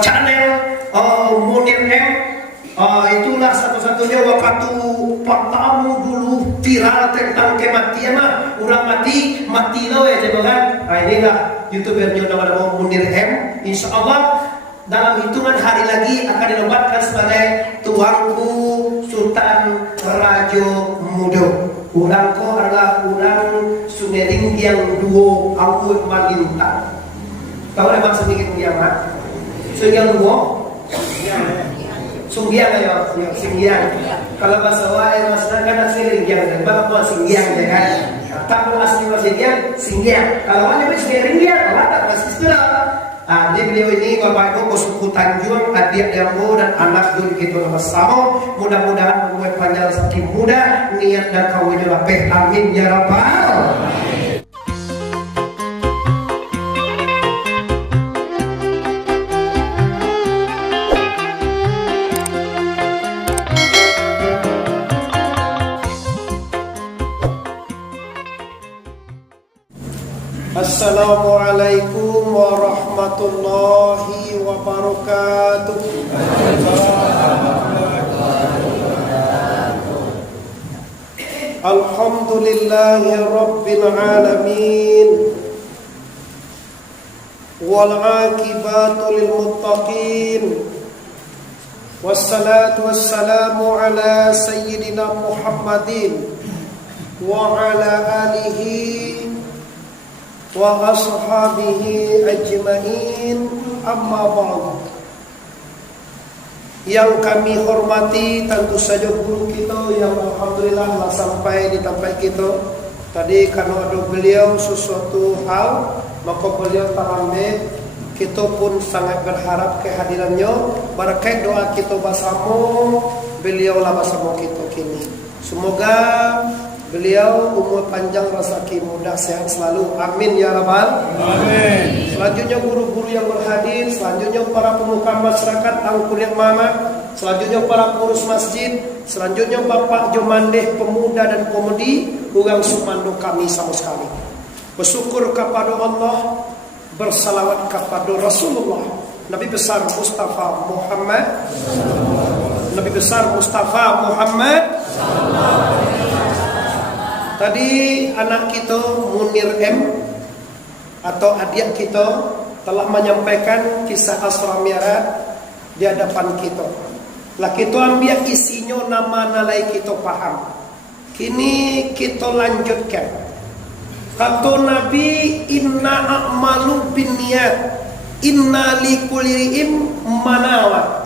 channel Munir M. Itulah satu-satunya waktu pertama dulu viral tentang kematian mah orang mati lo ya coba kan. Inilah youtubernya nama Munir M. Insya Allah dalam hitungan hari lagi akan dinobatkan sebagai tuanku Sultan Rajo Mudo. Orang ko adalah orang Sumering yang duo awut malintang. Tahu memang sedikit kiamat. Sunggiang dua, sunggiang ayo, sunggiang. Kalau bahasa Jawa maksudnya kan singgiang, dan bapak buat singgiang ya kan. Tapi asli bahasa singgiang. Kalau hanya singgiang, apa masih sudah. Jadi beliau ini bapak ibu suku Tanjung, adik Dembo dan anak dulu gitu bersama. Mudah-mudahan umur panjang rezeki muda, niat dan kawinnya lapeh. Amin ya rabbal. Assalamualaikum warahmatullahi wabarakatuh. Alhamdulillahi rabbil alamin. Wal aqibatu lil muttaqin. Wassalatu wassalamu ala sayyidina Muhammadin wa ala alihi wa ashabihi ajma'in, amma ba'd. Yang kami hormati tentu saja guru kita yang alhamdulillah lah sampai di tempat kita. Tadi karena ada beliau sesuatu hal, maka beliau terambil. Kita pun sangat berharap kehadirannya. Berkat doa kita bersama, beliau lah bersama kita kini. Semoga beliau umur panjang, rezeki muda, sehat selalu. Amin ya rabbal. Amin. Selanjutnya guru-guru yang berhadir, selanjutnya para pemuka masyarakat Angkurit Mama, selanjutnya para pengurus masjid, selanjutnya Bapak Jomandeh Pemuda dan Komedi, Ugang Sumando kami sama sekali. Bersyukur kepada Allah, bersalawat kepada Rasulullah Nabi besar Mustafa Muhammad, Nabi besar Mustafa Muhammad. Tadi anak kita Munir M atau adik kita telah menyampaikan kisah Asra Mi'raj di hadapan kita. Lah kita ambil isinya nama nalai kita paham. Kini kita lanjutkan. Kata Nabi, inna a'malu binniyat, inna likulli manawat.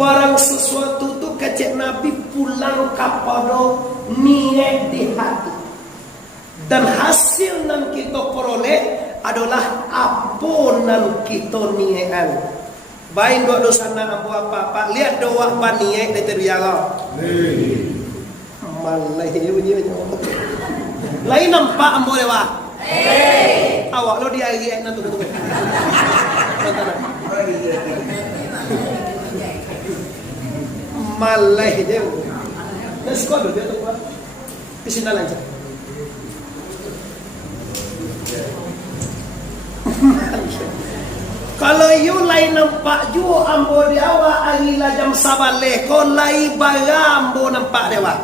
Barang sesuatu tu kecek Nabi pulang kepada niat di hati, dan hasil yang kita peroleh adalah apa yang kita niatkan. Baik doa dosa nak apa-apa, lihat doa apa niat dari terbiara. Malah ini bunyi lain nampak ambo dewa. Awak lo dia lagi nak tu. Malah dia. Let's go dulu dia tu buat. Di sini lanjut. Kalau you lain nampak ju ambo dia awak alila jam sabaleh ko lai bara ambo nampak dia awak.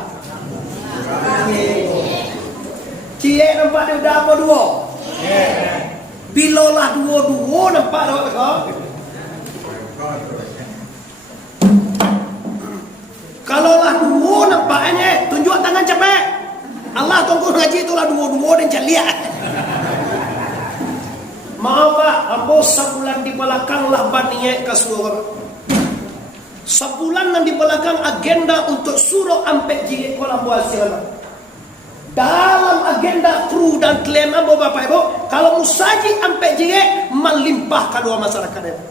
Cie nampak dia dah apa dua? Bila lah dua-dua nampak dia awak ko. Kalau lah dua nampaknya, tunjuk tangan cepat. Allah tunggu ngaji itulah dua-dua dan celiak. Maaf Pak, apa sebulan di belakang lah baniye ke surah. Sebulan yang di belakang agenda untuk suruh ampe jiri kolaborasi lah. Dalam agenda kru dan klien ambo Bapak Ibu, kalau musaji ampe jiri melimpah kedua masyarakat itu.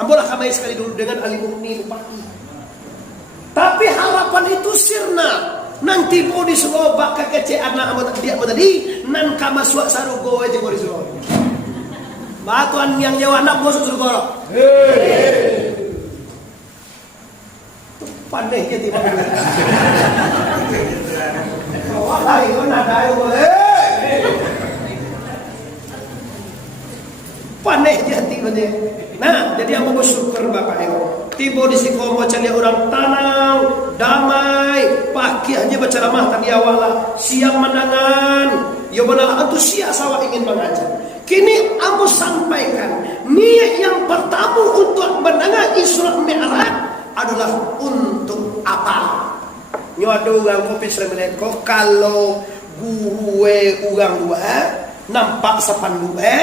Ambo lah kami sekali dulu dengan alimuni Pak. Tapi harapan itu sirna. Nanti mau disuruh bakal kecil anak dia tadi nan kama suak sarugo aja mau disuruh. Batuan yang jawab anak bos suruh gorok. Pandai ke tiba. Wallahi kena dayu boleh. Pandai jadi benar. Nah, jadi amo bersyukur Bapak Ibu. Tiba di sikomo celia orang tenang, damai, pagi aja berceramah tadi awal, siang menangan. Ya benar antusias awak ingin mengajar. Kini amo sampaikan niat yang pertama untuk mendengar Isra Mi'raj adalah untuk apa? Nyodo orang kopi Assalamualaikum kalau guru orang dua nampak sepan dua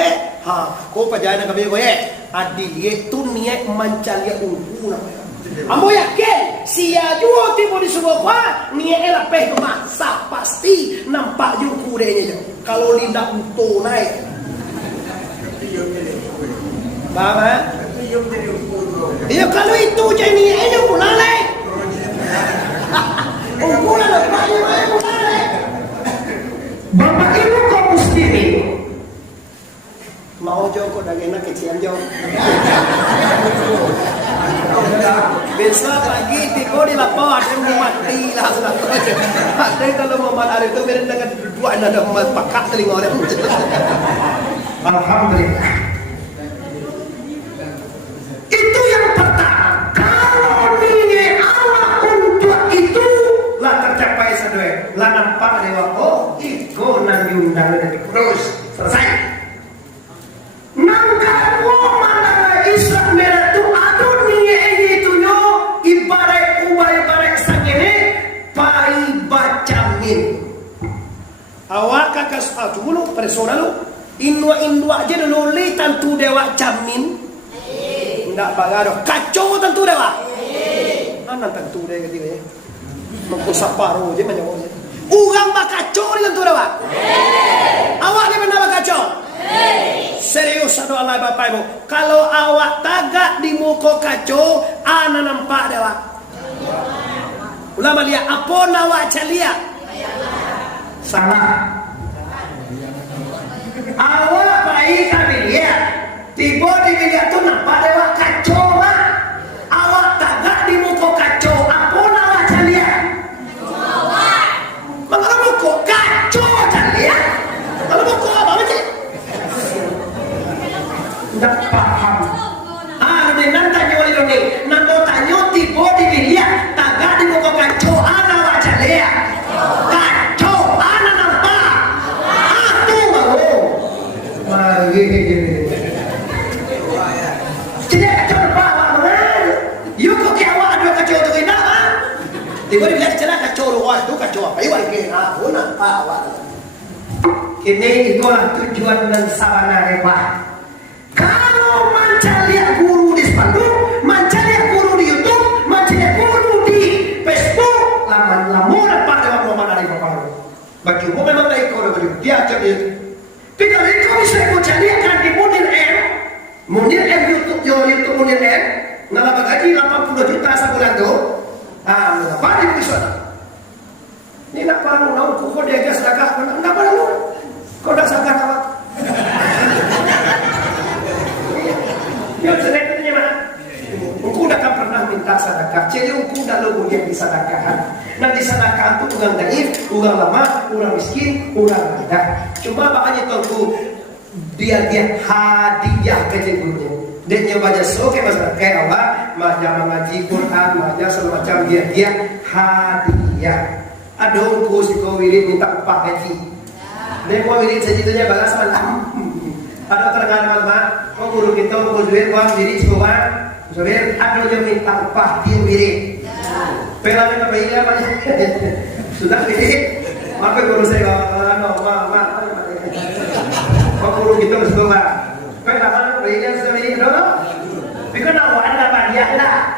ko pajana kami we adik itu niat mencari ungu namanya. Ambo yakin sia juo tibo di semua niat elah peh masa pasti nampak ju kurenya kalau lindak utuh naik. Baba? Iya kalau itu jadi niatnya mulai. Umpulan apa yang mulai? Bapak Ibu kaum muslimin, mau joko dagingnya kecian jauh. Besok pagi tiba di lapor ada yang mati lah sudah. Ada kalau mau hari itu biar dengan dua ada pakat telinga orang. Alhamdulillah. Itu yang pertama. Kalau niat Allah untuk itu lah tercapai sadue. Lah nampak dewa oh iko nang diundang dari terus selesai. Nang kalau mana Isra Mi'raj itu aduh niat itu nyo ibarat ubay sangene pai bacamin. Awak kakak satu dulu personal indua aja dulu litan tu dewa camin. Ndak bagado kacau tentu dewa. Anak tentu deh gitu ya. Mengkusap paru aja banyak orang. Ugang bakacau di tentu dewa. Awak ni mana bakacau? Serius satu Allah Bapak Ibu. Kalau awak tagak di muka kacau, ana nampak dewa. Ulama lihat apa nawak calia? Salah. Awak baik kami lihat. Tiba di lihat tu nampak dewa kacau lah. Awak tagak di muka kacau. Apa nawak calia? Mengapa muka kacau calia? Kalau muka apa macam? Tak paham. Lebih nanti nyoli doni. Nanti tanya tiba di lihat tagak di muka kacau. Nawak calia. Kacau. Ana nampak. Aku mahu. Mari. Tiba dia cerah kacau luar tu kacau apa? Iwan kena aku nampak awak. Kini itulah tujuan dan sabana hebat. Kalau mencari guru di spanduk, mencari guru di YouTube, mencari guru di Facebook, laman-laman pada waktu mana dari bapak. Bagi umum memang dari kau baju dia jadi. Tapi kalau kau bisa kau cari akan di Munir M YouTube Munir M, nala bagaji 80 juta sebulan tu. Apa dia bisa? Ini nak paru nak kau dia aja sedekah, nak paru. Kau dah sedekah apa? Dia sedekahnya mana? Engkau dah kan pernah minta sedekah. Jadi engkau dah lupa yang disedekahkan. Nah disedekahkan tu orang daif, orang lemah, orang miskin, orang ada. Cuma makanya tuanku dia hadiah ke gurunya. Dia nyoba jaso ke masyarakat kayak awak, macam mengaji Quran, macam semacam dia hadiah. Aduh, aku si kau wirid minta upah gaji. Dia mau wirid sejitunya balas malam. Ada terengan malam, kau guru kita, kau duit, kau wirid sekolah, sorry, aduh dia minta upah dia wirid. Pelangnya apa ini apa? Sudah wirid. Apa guru saya kau guru kita sekolah. Kenapa berikan sendiri dulu? Bikin awak ada banyak lah.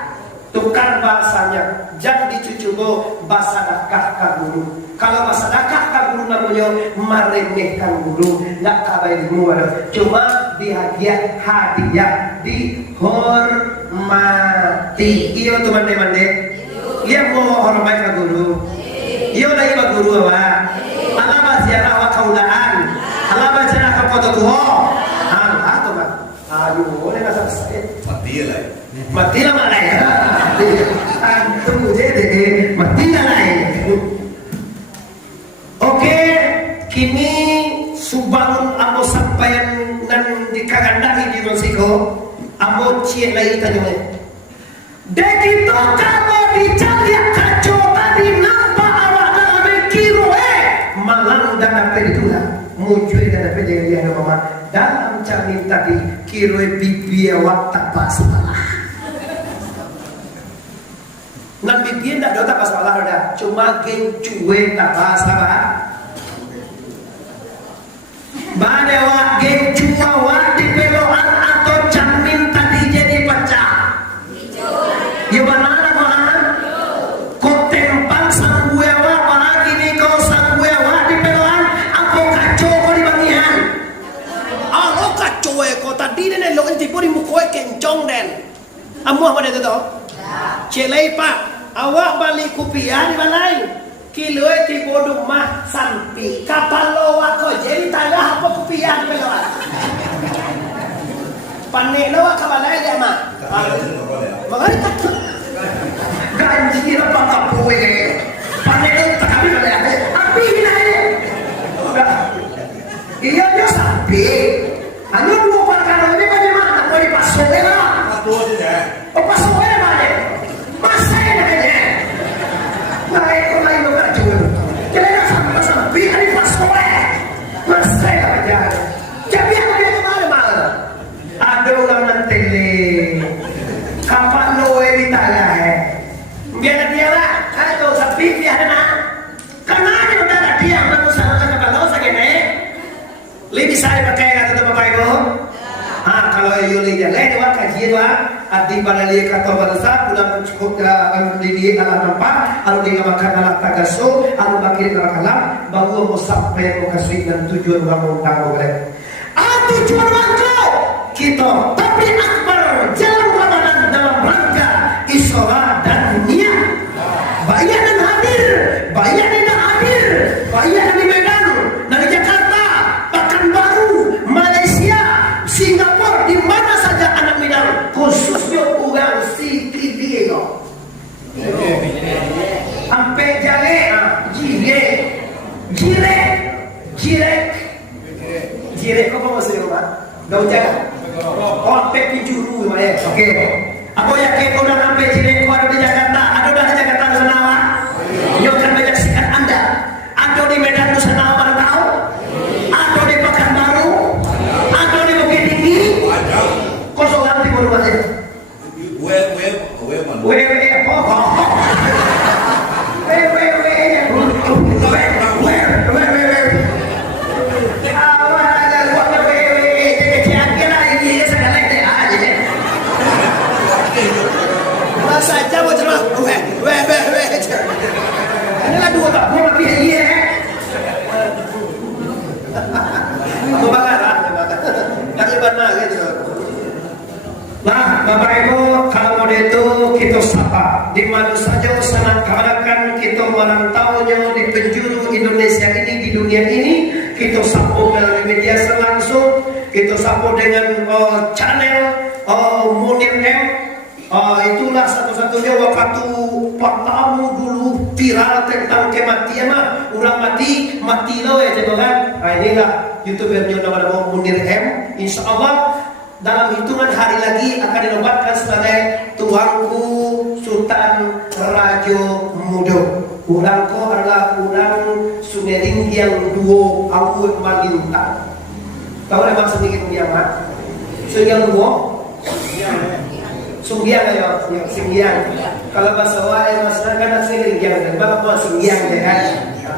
Tukar bahasanya. Jangan dicucubo bahasa dakah ke guru. Kalau bahasa dakah ke guru namanya meremehkan guru. Nggak kabai ilmu ada. Cuma hadiah dihormati. Iyo teman-teman deh. Ia mau hormat ke guru. Iyo lagi ke guru awak. Alama ziarah awak kaulaan. Alama ziarah ke foto tuho. Aduh, boleh nggak selesai? Mati lah. Mati lah mana ya? Tunggu jadi mati lah. Oke, kini subangun amo sampai nan dikagandai di Meksiko. Amo Cek lagi tanya. Dek itu kalau dicari kacau tadi nampak awak dalam kiro malang dan apa itulah muncul dan apa dia mama dalam cermin tadi kiro bibi awak tak masalah. Nan bibi tidak ada tak masalah dah, cuma geng cuy tak masalah. Bade awak geng cuy awak di belokan atau cermin tadi jadi pecah. Ya mana mah? Kau tempang sang gue awak lagi ni kau sang gue awak di belokan apa kacau kau di bagian? Alo kacau kau tadi ni lo inti pun ibu kau kencong den. Amu apa dia tu? Celai pak, awak balik kupiah di balai. Kilo ti bodoh mah sampi. Kapal lo kau jadi tayah apa kupiah di belokan? Panik lo ke balai dia mah. Makanya takut. Ganji apa kapoe panik itu tak habis balai. Api ni lah. Iya dia sampi. Hanya dua perkara ini bagaimana? Kau dipasok lah. Oh pasok mana? Masai aja. Naik kau lain lo kerja. Jadi sampai hari pasok. Masai aja. Jadi apa dia kemana? Ada orang nanti ni kapal lo di tanah biar dia lah atau sapi biar nak karena dia udah dia manusia kapal lo segini lebih saya pakai kata bapak ibu kalau yuli jalan dua kaji dua adi balali kata balasa pulang cukup di alam nampak kalau dia makan alat tagaso kalau bakir kalam bahu mau sampai mau kasih dan tujuan orang mau boleh tujuan orang kita tapi akbar jalan Ramadan dalam rangka isolah dan niat bayaran hadir bayaran hadir bayaran di Medan dari Jakarta Pekanbaru Malaysia Singapura di mana saja anak Medan khususnya orang CTV sampai jale jirek kau masih rumah daun jaga sampai pinjuru ya oke aku yakin kau dah sampai jirek kau ada di Jakarta ada di Jakarta Nusanawa yo kan menyaksikan anda ada di Medan Nusanawa pada tahu ada di Pekanbaru ada di Bukit Tinggi kosong di rumah saja saja mau cerah inilah dua tak mau mati iya aku bakar lagi mana gitu nah bapak ibu kalau mau itu kita sapa di mana saja sangat keharapkan kita merantaunya di penjuru Indonesia ini di dunia ini kita sapa melalui media langsung kita sapa dengan channel Munir M. Itulah satu-satunya waktu pertama dulu viral tentang kematian mah orang mati lo ya coba kan. Inilah youtubernya nama Munir M. Insya Allah dalam hitungan hari lagi akan dinobatkan sebagai tuanku Sultan Rajo Mudo. Urangku adalah urang Sunering yang duo aku Malintang. Tahu memang sedikit yang mah? Yang duo. Sunggiang ayo, singgiang. Kalau bahasa Wai masalah kan singgiang, dan bapak singgiang ya kan.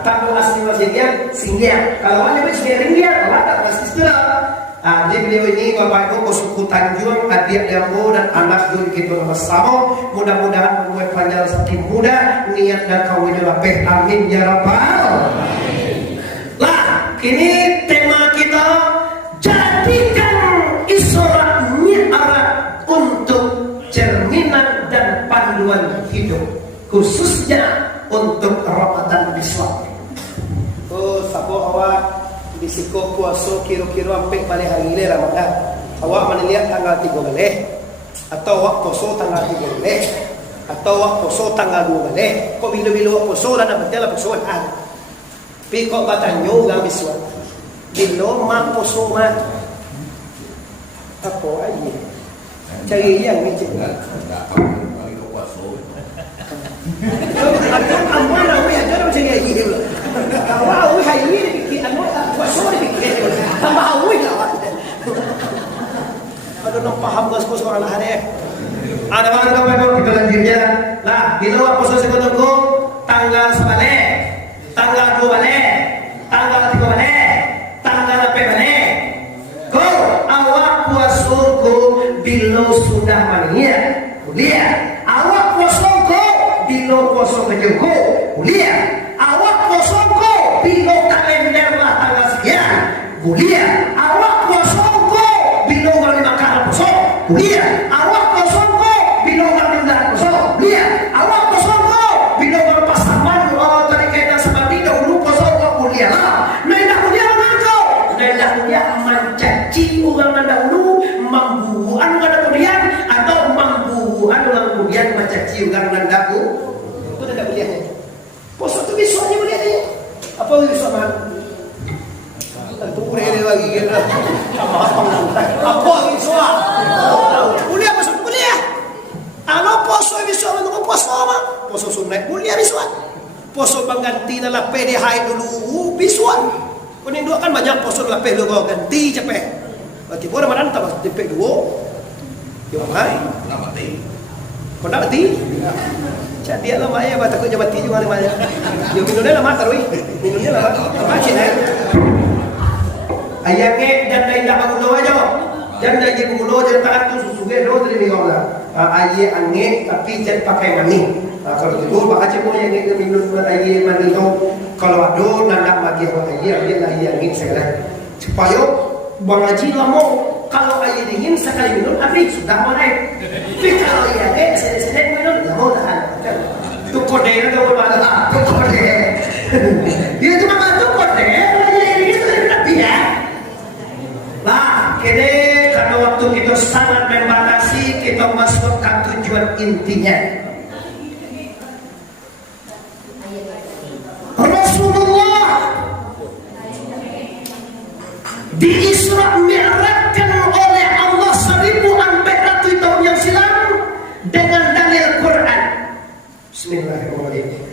Tahu asli singgiang. Kalau hanya singgiang, apa pasti sudah. Jadi beliau ini bapak ibu Suku Tanjung, adik Dembo dan anak dulu kita bersama. Mudah-mudahan membuat panjang saking muda, niat dan kawin lapeh. Amin ya rabbal. Lah, ini tema kita jadikan Isra Mi'raj untuk cerminan dan panduan hidup khususnya untuk Ramadan Islam. Sabo awak bisiko puasa kira-kira sampai balik hari ini Ramadan. Awak menilihat tanggal 3 balik atau awak puasa tanggal 3 balik atau awak puasa tanggal 2 balik. Kok bila-bila awak puasa dan betul lah puasa kan. Tapi kok batanyo enggak bisa. Bila mak puasa mah apa aja. Cari yang ni cik. Amoy na uwi aja macam ni lagi dia. Wah, uwi hari ni fikir amoy kuasa ni fikir. Tambah uwi lah. Aduh, nak faham kau soal hari. Ada mana kita lanjutnya. Nah, bila waktu proses itu tanggal 9, tanggal 2 balik, tanggal 3 balik, tanggal 8 balik. Kau awak puasungku bila sudah mania. Lihat, awak puasungku bila puasa kejengku. Lihat, awak puasungku bila kalender lah tanggal sekian. Lihat, awak puasungku bila orang dimakan puasa. Lihat, awak puasungku bila orang dimakan puasa. Lihat, awak puasungku bila orang pasangan dari kita seperti dahulu puasa awak kuliah lah. Nenda kuliah mana kau? Nenda kuliah mencaci orang dahulu, membuuan orang kemudian atau membuuan orang kemudian mencaci orang dahulu. Itu nenda kuliahnya. Puasa tu visualnya kuliah ni. Apa visual man? Tentu kuliah lagi kita. Apa visual? Kuliah masuk kuliah. Ano poso visual untuk poso apa? Poso sunat kuliah visual. Poso pengganti dalam PDH dulu visual. Kuning dua kan banyak poso dalam PDH dulu ganti capek. Berarti boleh mana tak pas DP dua? Yang mai? Nak mati. Kau nak mati? Jadi lah mai apa takut mati juga ni mai. Yang minumnya lama terus. Minumnya lama. Apa cina? Ayatnya dan dah indah bagulo aja. Dan dah je bagulo dan tak tu susuge do dari ni orang. Ayat angin tapi jangan pakai mani. Kalau itu baca cuma yang ini minum ayat mani tu. Kalau ada nak bagi orang ayat angin segala. Supaya bang haji lama kalau ayat dingin sekali minum habis sudah mana. Tapi kalau ayat sedikit minum lama tahan. Tu kode itu apa? Tu kode. Dia cuma tu kode. Ayat dingin lebih ya. Nah, kini karena waktu kita sangat membatasi, kita masuk ke tujuan intinya. Rasulullah di-Isra Mi'rajkan oleh Allah 1400 tahun yang silam dengan dalil Quran. Bismillahirrahmanirrahim.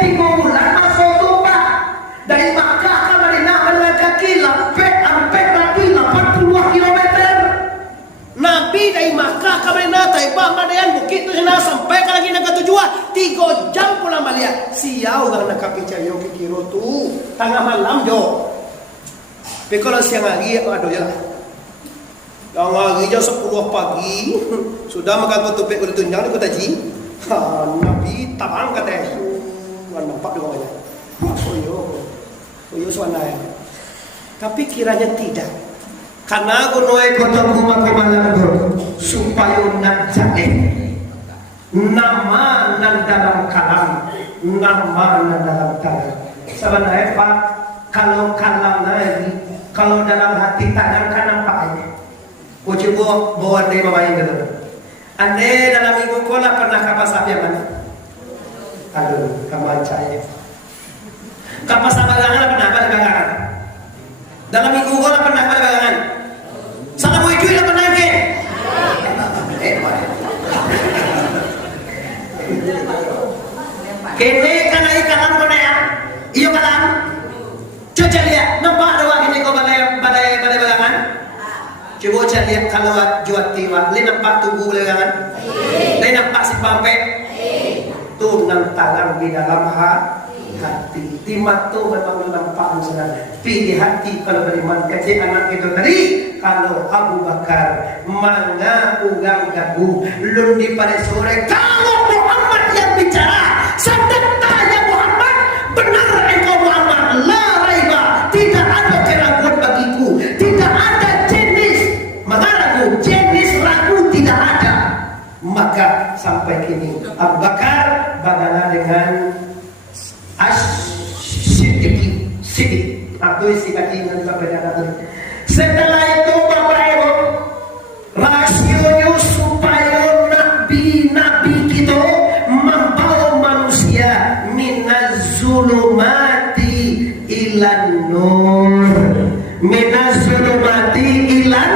Tigo Pak Madean bukit tu sana sampai ke lagi negara tujuan 3 jam pulang balik. Siau orang nak kapicayo kikiro tu tengah malam jo. Tapi kalau siang hari aduh ya. Yang hari jam 10 pagi sudah makan tutupik kulit tunjang di kota Ji. Nabi tabang kata nampak dua aja. Koyo suanaya. Tapi kiranya tidak. Karena gunoi kota kumakumalan supaya nak jale. Nama nan dalam kalam, nama nan dalam kalam. Sebenarnya Pak, kalau kalam lagi, kalau dalam hati tangan kanan pakai. Coba bawa dia memain dulu. Ande dalam minggu kola pernah kapas api yang mana? Aduh, kamu cahaya. Kapas bagangan pernah apa di bagangan? Dalam minggu kola pernah apa di bagangan? Sana mau cuy lah pernah ke? Kene kana ikalan mana ya? Iyo kalan. Coba lihat, nampak ada wak ini kau balai bagangan? Coba lihat kalau jual tiwa, li nampak tubuh bagangan? Li nampak si pampe? Tu nantalang di dalam hati. Timat tu memang nampak saudara. Pilih hati kalau beriman kecil anak itu tadi. Kalau Abu Bakar manga ugang gagu lundi pada sore. Kalau Muhammad yang bicara, sedekah ya Muhammad, benar engkau Muhammad, la raiba, tidak ada keraguan bagiku, tidak ada jenis ragu, jenis ragu tidak ada. Maka sampai kini Abu Bakar bagaimana dengan Sidik atau sidik yang berbeda. Setelah itu Bapak Ibu, rasionya supaya nabi kita membawa manusia minaz zulumati ilan nur, minaz zulumati ilan,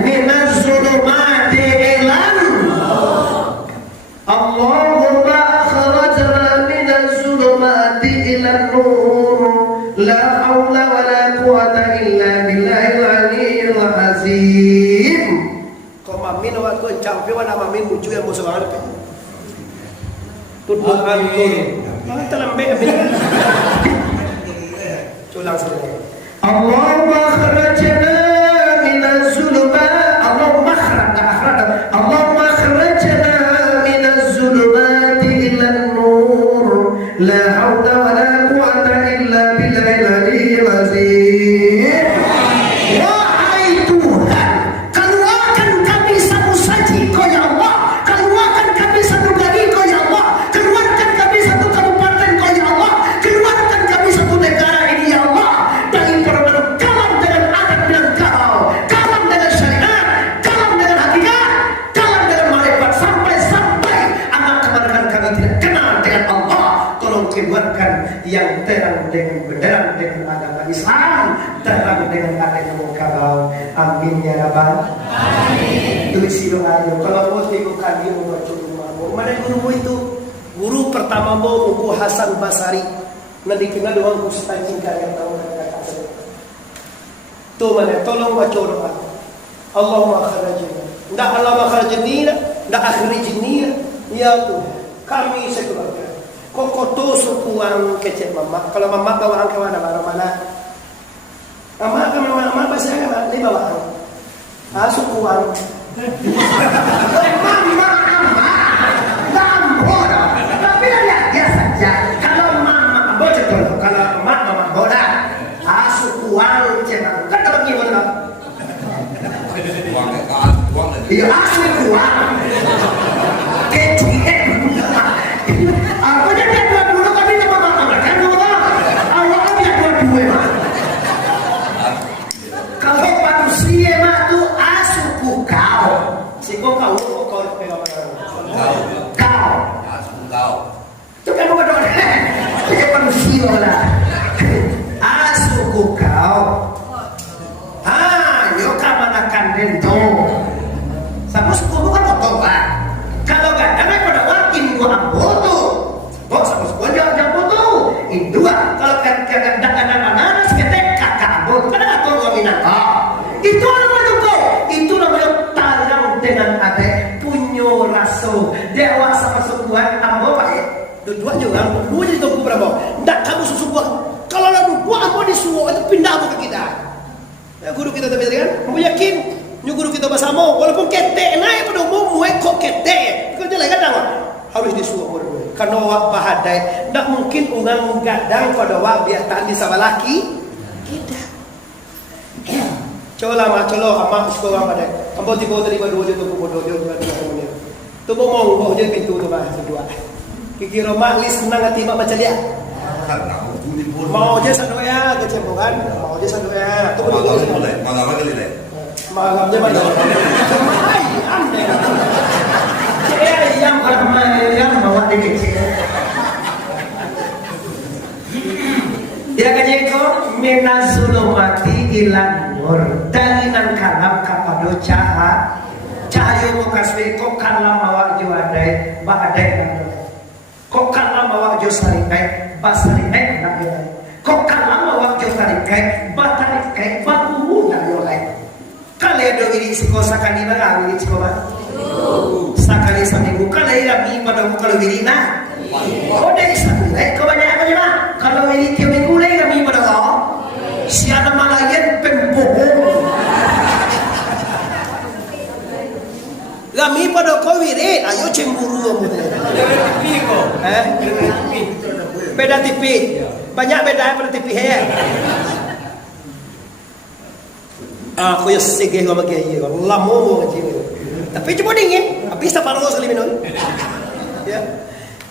minaz zulumati ilan. Allahumma akhrajna minaz zulumati ilan nur, la haula wala quwata illa billahil aliyyil azim. Kau mamin awak kau campi wana mamin muju yang musuh arep. Tuduh antur. Mana telembe abis. Ulang sekali. Allahumma akhrajna minaz zulumat, Allahumma akhrajna, Allahumma akhrajna minaz zulumati ilan nur, la haula wala quwata illa billahil aliyyil azim. Wahai Tuhan, keluarkan kami satu saji kau ya Allah, keluarkan kami satu gari kau ya Allah, keluarkan kami satu kabupaten kau ya Allah, keluarkan kami satu negara ini ya Allah, dari perbedaan kalam dengan adat dan kau, kalam dengan syariat, kalam dengan hakikat, kalam dengan malaikat, sampai anak kemanapun kami tidak kenal dengan Allah. Tolong keluarkan yang terang dengan benderang dengan agama Islam, terang dengan adanya muka bau. Amin ya rabbal alamin. Tulis silong ayo. Kalau mau tengok kaki mau baca rumah. Mana gurumu itu? Guru pertama mau Buku Hasan Basari. Nanti dikenal dengan Ustaz Jingkar yang tahu dari kata saya. Tuh mana? Tolong baca doa. Allahumma akhrajna. Ndak Allahumma akhrajni, ndak akhrijni. Ya Tuhan, kami sekeluarga. Kokoto sukuan kecil mama. Kalau mama bawa ke mana? Mama kan mama bahasa kan dia bawa. Sukuan. Mama. Boda. Tapi dia saja. Kalau mama betul. Kalau mama boda. Sukuan cemang. Kan kalau gimana? Uang. Iya, sukuan. Kecil. Apa jadi dua dulu tapi nama mama kan dua. Awak dia dua. Kalau manusia mah tu asuku kau. Si kau pegang kau. Asuku kau. Tu kan bukan doa. Dia manusia lah. Asuku kau. Yo kamanakan dento. Sama suku bukan totoba. Kalau gak ada pada wakil gua amboto. Bos sama suku jangan foto. Indua kalau kagak ada mana seketek kakak ambot. Kadang atau gua minat. Itu namanya tuh. Itu namanya talang dengan ade kita tapi kan, mau yakin nyu guru kita bersama walaupun ketek naik pada umum muai kok ketek. Kau jelas kadang harus disuruh berdua. Karena wak bahadai, tak mungkin ungang gadang pada wak biar tak di sama laki kita. Coba lama, coba amak sekolah pada. Kamu tiba terima 2 juta bodoh dia ni. Tu mau je pintu tu bah berdua. Kira mak lis senang hati mak macam dia. Mau je satu ya kecemburan, mau je satu ya. Tu boleh boleh. Malam apa kali ni? Malam je mana? Yang yang bawa di kecil. Dia kaya ko minazulumati ilan nur dalinan kalam kapado cahaya mo kasbe ko kalam awak jo adai ba adai ko kalam awak jo sarikai ba sarikai na yo ko kalam awak jo sarikai ba tarikai ba kumu na yo lai kale do iri siko sakani ba iri siko ba sakali seminggu kale ira mi pada mo kalau iri na oh deh sakali ko banyak apa jema kalau iri tiap minggu lai kami pada ko siapa malayan pembohong kami pada ko iri ayo cemburu mo beda TV banyak beda pada TV he aku ya sige ngomong kayak gitu lamo aja tapi coba dingin habis tak paruh sekali minum ya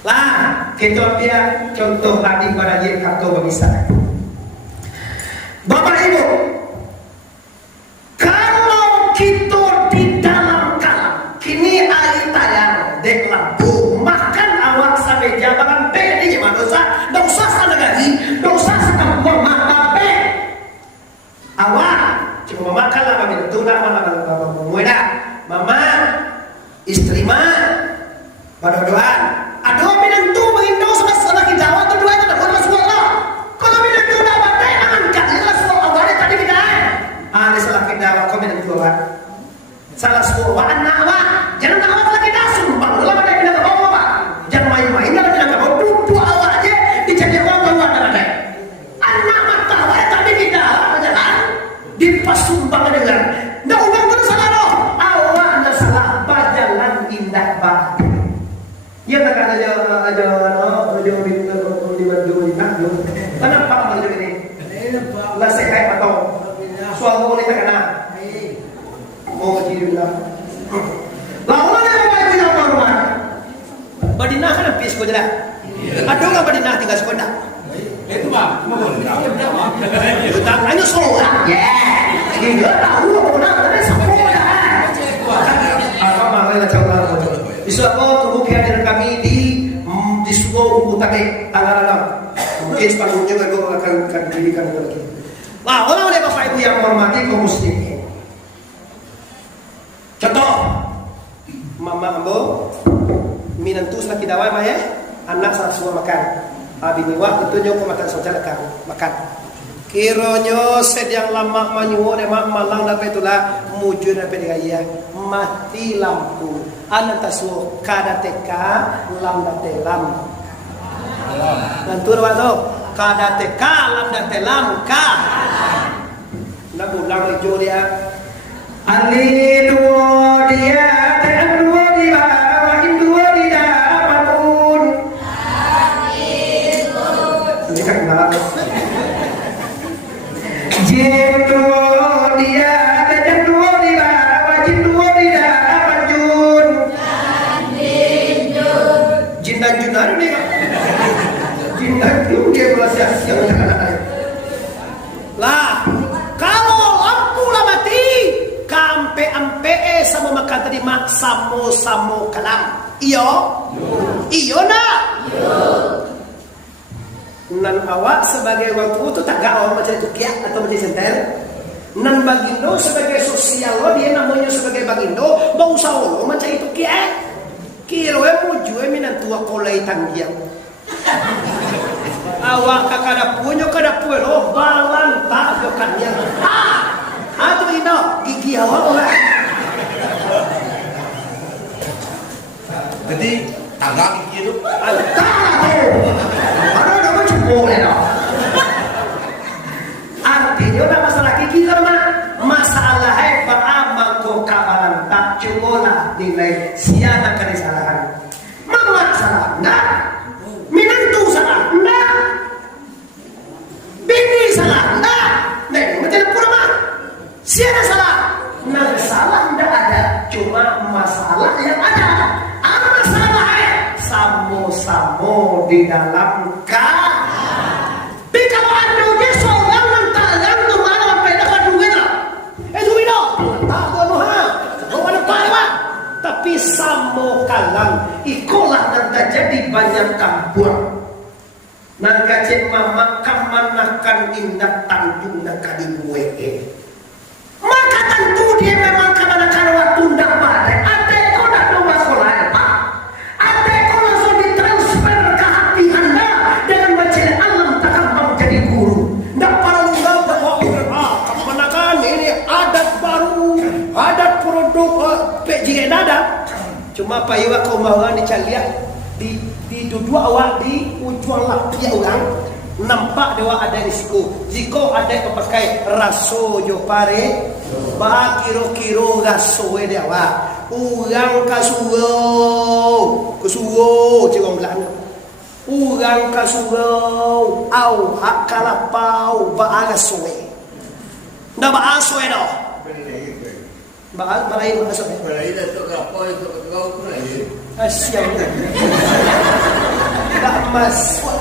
lah kita dia contoh tadi pada dia kartu bisa Bapak Ibu kalau kita di dalam kalam kini air tayang dek lampu makan awak sampai jabakan ini manusia dosa sanegari dosa sekampung mata pe awak cuma makan lah kami tuna mana muda mama istri mah pada doa aduh minantu mengindo sama kita awak tu dua kita buat suara kalau minantu dah badai angkat jelas suara awak tadi kita ada salah kita awak kau minantu awak salah suara anak awak jangan tak awak lagi dah sumpah dalam badai kita tak bawa pak jangan main-main dalam kita tak bawa tutu awak aja dicari awak bawa badai anak mata awak tadi kita berjalan di pasumbang dengan ndak ulang terus salah doh awak ndak salah berjalan indah banget ya tak ada no dia di bantu di nak kenapa macam ini lah sekai atau suatu ni tak kena mau jadi lah lawan yang baik punya rumah badinah kan habis kau jelah ada nggak badinah tinggal sekolah Itu mah, mau tak hanya seorang ya dia tahu apa nak ada sekolah apa malah coba isu apa tunggu kehadiran kami di sebuah utake tanggal mungkin sepanjangnya baru akan didirikan lagi. Nah, oleh Bapak Ibu yang hormati kaum muslimin. Contoh, mama ambo minantu laki dawai maya anak sasua makan. Abi niwa itu nyoko makan socal makan. Kironyo sediang lama manyuwo de mak malang dapat itulah mujur dapat digaya mati lampu anak tasuo kada teka lam date lam nantur wato kada teka lam date lam ka nak ulang ijo dia ali duo dia dan duo dia wa duo dia patun ini kan kenal Jendo dia dan dua dia wajib dua dia panjun jin dan jun hari ni jin dan jun dia berasa siang lah kalau lampu lah mati kampe sama makan tadi mak samo kalam iyo nak nan awak sebagai orang tua tu tak gaul macam itu kiat atau macam sentel nan bagindo sebagai sosial lo dia namanya sebagai bagindo bau sawo macam itu kiat kiro muju minan tua kolai tanggiang awak kakada punyo kada puelo balang tak jokannya tu ino gigi awak orang jadi tangga gigi itu boleh dong. Artinya masalah gigi karena yang kampung. Naga cek mama kamanakan indah tantu nak kadibueke. Maka tentu dia memang kamanakan waktu ndak badai. Adeko nak rumah sekolah apa? Adeko langsung ditransfer ke hati anda dengan bacaan alam takabang jadi guru. Ndak perlu bahwa kamanakan ini adat baru, adat produk PJN ada. Cuma payuh kau mahu dicaliak di dua awak di ujung lapia orang nampak dewa ada risiko. Jika ada pakai raso jo pare ba kiro raso dewa urang kasuwo cikong belang urang kasuwo au hak kalapau ba rasoe nda ba asoe do ba lain asoe itu apa itu kau pun ini. Asyam tak masuk.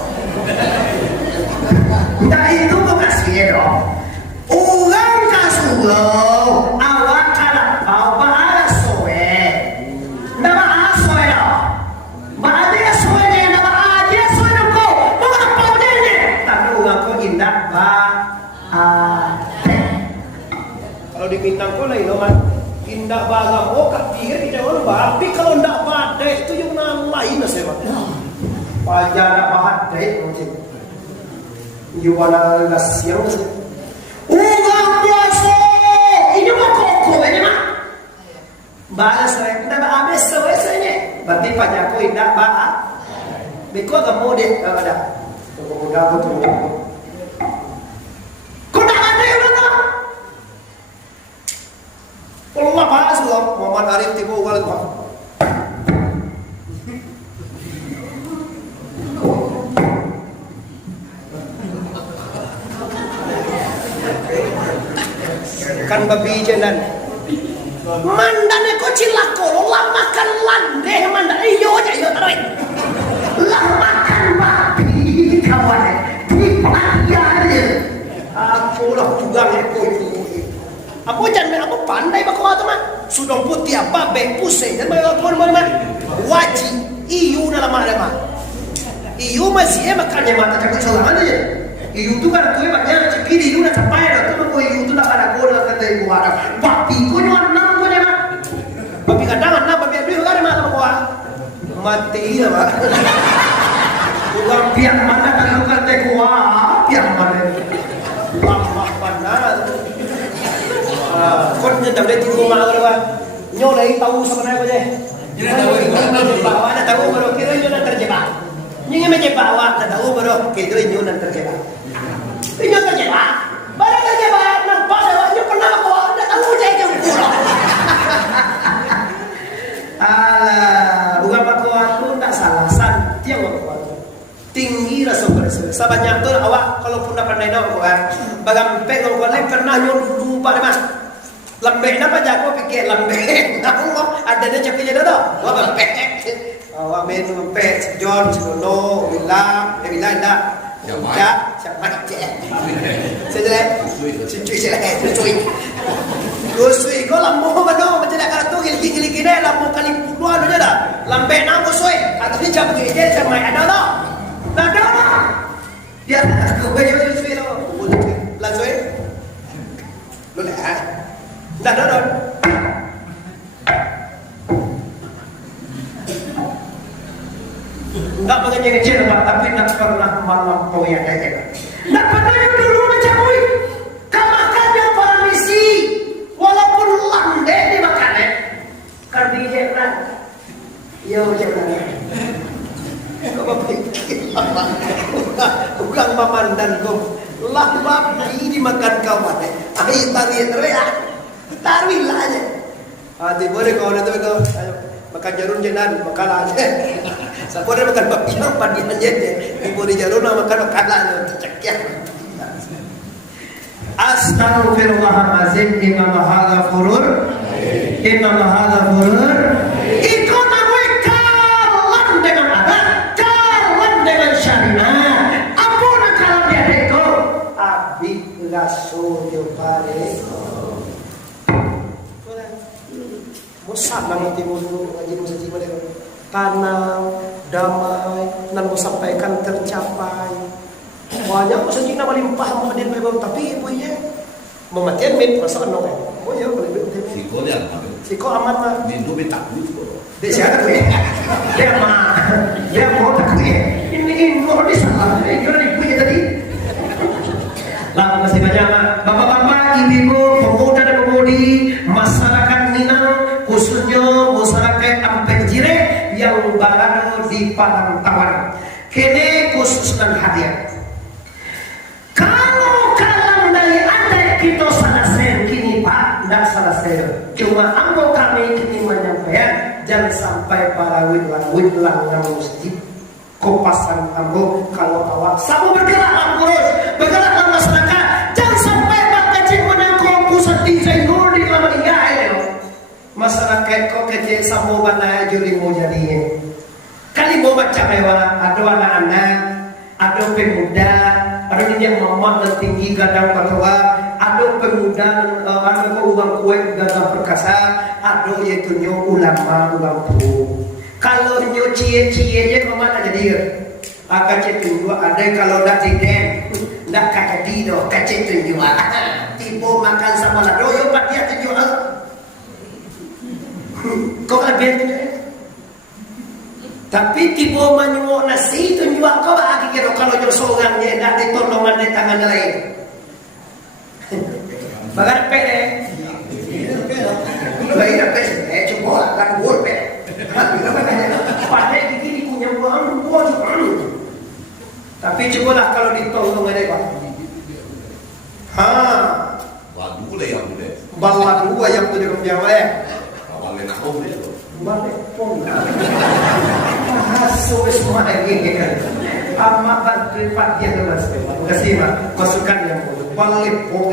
Tak itu bekasnya dong. Orang kasulau awak kalapau bahara soe. Nama asoe dong. Bahara soe deh nama aja soe dong kau. Bahara pau deh. Tapi orang kau indah kalau di Minang kau lain nomor. Indah bangga, kak pikir tidak orang tapi kalau ndak badai itu yang lain saya pak. Pajak ndak badai macam. Jualan nasiang sih. Uang biasa, ini mah koko ini mah. Balas saya, ndak habis selesainya. Berarti pajakku indah bah. Beko agak mau deh kalau ada. Tunggu udah betul. Kau ndak ada yang mana? Allah bahas loh, Muhammad Arif tiba ugal kok. Kan babi jenan. Mandane ko cilako, lah makan lande manda iyo aja iyo tarik. Lah makan babi kawan. Di payah. Aku lah juga ngeko. Aku jangan aku pandai bakal atau mah sudah putih apa be pusing dan bakal mana wajib iu dalam ada mah iu masih makannya mata cakap salah aja iu tu kan tu banyak cekir iu nak capai dah tu mau iu tu nak ada gol kata ibu ada babi kau nyawa enam kau nyawa babi kadang enam babi abis kan mana kau mati lah bukan piang mana kalau kata kau piang mana lama mana con nhân tập đây thì cô mau rồi nhô lấy tàu sama naik aja bawa ada tahu baru kira nyo nan terjebak nyingi meje bawa ada tahu baru kira nyo nan terjebak nyo terjebak baru terjebak nampak ada nyo pernah bawa ada tahu saya jauh kurang alah bukan bakuat tu tak salah tiang bakuat tinggi rasa berasa sabanyak tu awak kalau pun dapat naik nak bawa bagam pegol kau lain pernah nyo lupa deh mas lembek napa jago pikir lembek namo adanya capilnya dah wah lembek awak main lembek John Sinono Willam Willam dah ya siapa je saya jelek cuy jelek cuy gosui kau lampu mana macam nak kata tu gili-gili ni lampu kali puluhan aja dah lembek namo gosui katanya jam ni je sama ada dah dah dah dia aku baca gosui lo langsung lo dah dah. Enggak mengecil-ngecil tapi tak pernah melampaui yang kayak. Enggak pernah yang dulu mencakui. Kamakannya para misi walaupun landai dimakannya. Karena dia ya jangan. Kau pikir bukan pamandan kau. Lah babi dimakan kawan. Air tarik teriak. Taruh lah aja. Tiba deh kau nanti kau makan jarum jenan makan aja. Siapa dia makan babi yang padian aja deh. Tiba di jarum makan aja tercekian. Astaghfirullahaladzim. Inna maha ghafurur. Itu namanya kawan dengan adat, kawan dengan syariah. Ampun kalau dia itu abik lasso jo pare. Bosan nama timur ngaji musa jiwa dia. Tenang, damai, nan mau sampaikan tercapai. Banyak saja nak melimpah hadir memang tapi ibu ya mematian mit masa no kan. Oh ya boleh betul. Siko dia apa? Siko aman mah. Di Dubai takut kok. Dia siapa tu? Dia mau takut. Ini mau di sana. Ini kan ibu ya tadi. Lah masih banyak bapak-bapak, ibu-ibu, pemuda dan pemudi, masyarakat Minang, khususnya masyarakat Ampel Jire yang berada di Padang Tawar. Kini khusus dan hadir. Kalau kalam dari anda kita selesai kini Pak, tidak selesai. Cuma ambo kami kini menyampaikan jangan sampai para witlang yang masjid kopasan ambo kalau awak sama bergerak bergeraklah masyarakat. Jangan sampai Pak kecil menangkap pusat desain nur di lama iya masyarakat kok kecil sama bana juri mau jadinya. Kali mau baca mewah, ada anak-anak, ada pemuda, ada yang mamat dan tinggi gadang patua, ada pemuda, ada uang kue gadang perkasa, ada yaitu ulama uang pu. Kalau nyo cie-cie kemana jadi? Akan cetung dua ada kalau dah tidak, dah kata dido, kacet tunjuk. Tibo makan sama lado, yo pak dia tunjuk. Kau kan biar tunjuk. Tapi tibo menyuruh nasi tunjuk kau bagi kira kalau nyo sorangnya dah ditolongan di tangan lain. Bagar pede. Bagai pede, coba kan golpe. Pandai begini punya uang tapi cobalah kalau ditolong ada Pak. Waduh lah yang udah. Bawa dua yang tu dalam Jawa ya. Awalnya nak om dia. Balik pun. Hasil semua ini kan. Amat berlipat dia terus. Terima kasih Pak. Masukan yang balik pun.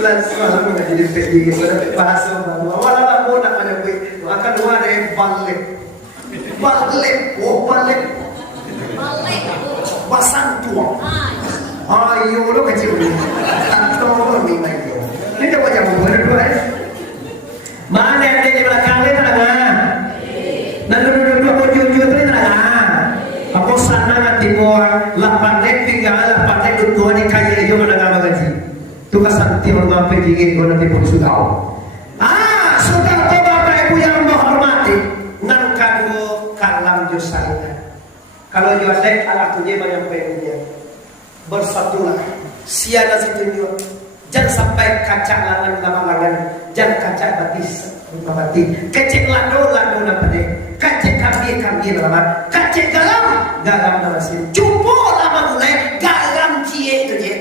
Langsung menjadi PJ pada bahasa baru. Awalnya mau nak ada akan dua ada balik, basan tua. Ayo lo kecil ni, tanto ni mayo. Ini apa yang mau berdua? Mana yang di belakang ni tengah? Dan duduk ujung-ujung ni tengah. Aku sana nanti buat 8 dek 8 dek dua ni kaya yo mana nama gaji. Tu kasanti orang apa jingin kau nanti pun sudah. Sudah kau bapak ibu yang menghormati. Nang kado kalam josanya. Kalau jualek alat tu dia banyak pengennya. Bersatulah. Siana situ jangan sampai kaca langan. Jangan kaca batis. Bati. Kecek lado nak pada. Kecek kambing lama. Kecek garam nasi. Jumbo lama mulai garam cie itu je.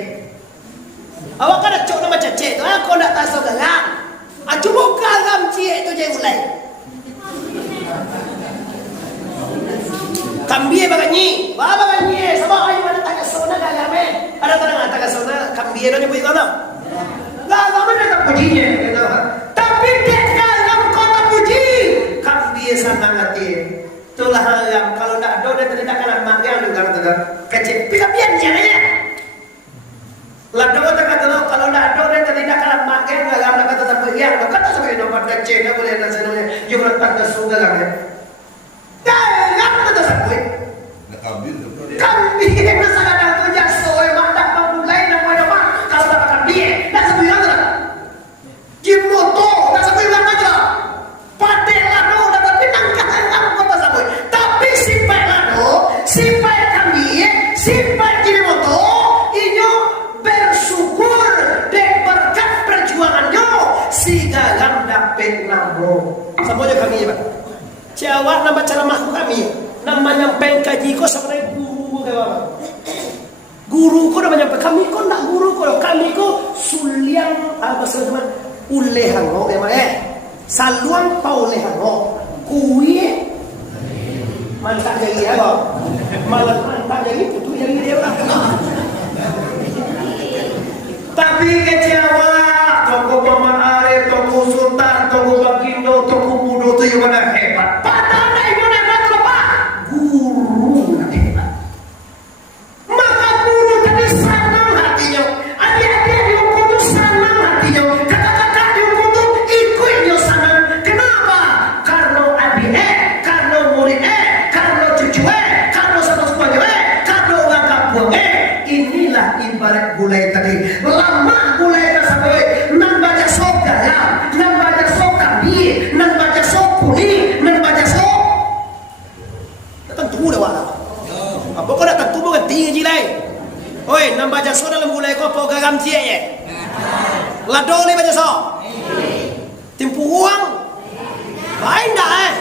Awak kan cok nama cecek tu, aku nak tahu garam. Cuba garam cie itu je mulai. Kambie baganyi, sama ayu ada tak sona garam ada tak tak sona kambie tu nyebut mana? Garam ada tak pujinya, tapi dia garam kau tak puji. Kambie sana ngati. Itulah yang kalau nak do dia tidak kalah makan juga tu kecek. Pikapiannya ni. Lado kata kalau nak do dan tidak kalah makan dalam kata sampai yang kata sampai nomor kecil dah boleh nak sebenarnya you letak ke surga kan ya dah kata sampai Nak kambing tu dia. kambing yang sangat dah tu jak soal mata mulai nak apa kalau dapat kambing dah sampai yang dah Jimoto dah sampai yang aja pada lado dapat pinangkan kata sampai tapi simpai lado simpai kambing simpai Jimoto inyo bersyukur dan berkat perjuangannya si garam dapat namo. Semuanya kami ya Pak. Jawab nama cara makhluk kami. Nama nyampein kaji ko sebenarnya guru Bapak. Guru ko nama nyampein kami ko nak guru ko kami ko suliang apa sebetulnya ulehan lo saluang paulehan lo kuih mantap jadi apa malah mantap jadi putu jadi dia tapi kecewa toko Paman Arif, toko Sultan, toko Bagindo, toko Budo itu yang mana hebat. Padahal ibu hebat apa? Guru hebat. Maka guru tadi senang hatinya. Adik-adik yang kudu senang hatinya. Kakak-kakak yang kudu ikutnya senang. Kenapa? Karena ibarat gulay tadi. Lama gulay ka sabi, nang baca sok gaya, nang baca sok kabi, nang baca sok kuning, nang baca sok. Tentu dah wala. Apa kau nak tentu bukan tinggi jilai. Oi, nang baca sok dalam gulay kau apa gagam cie ye? Ladoli baca sok. Timpu uang. Baik dah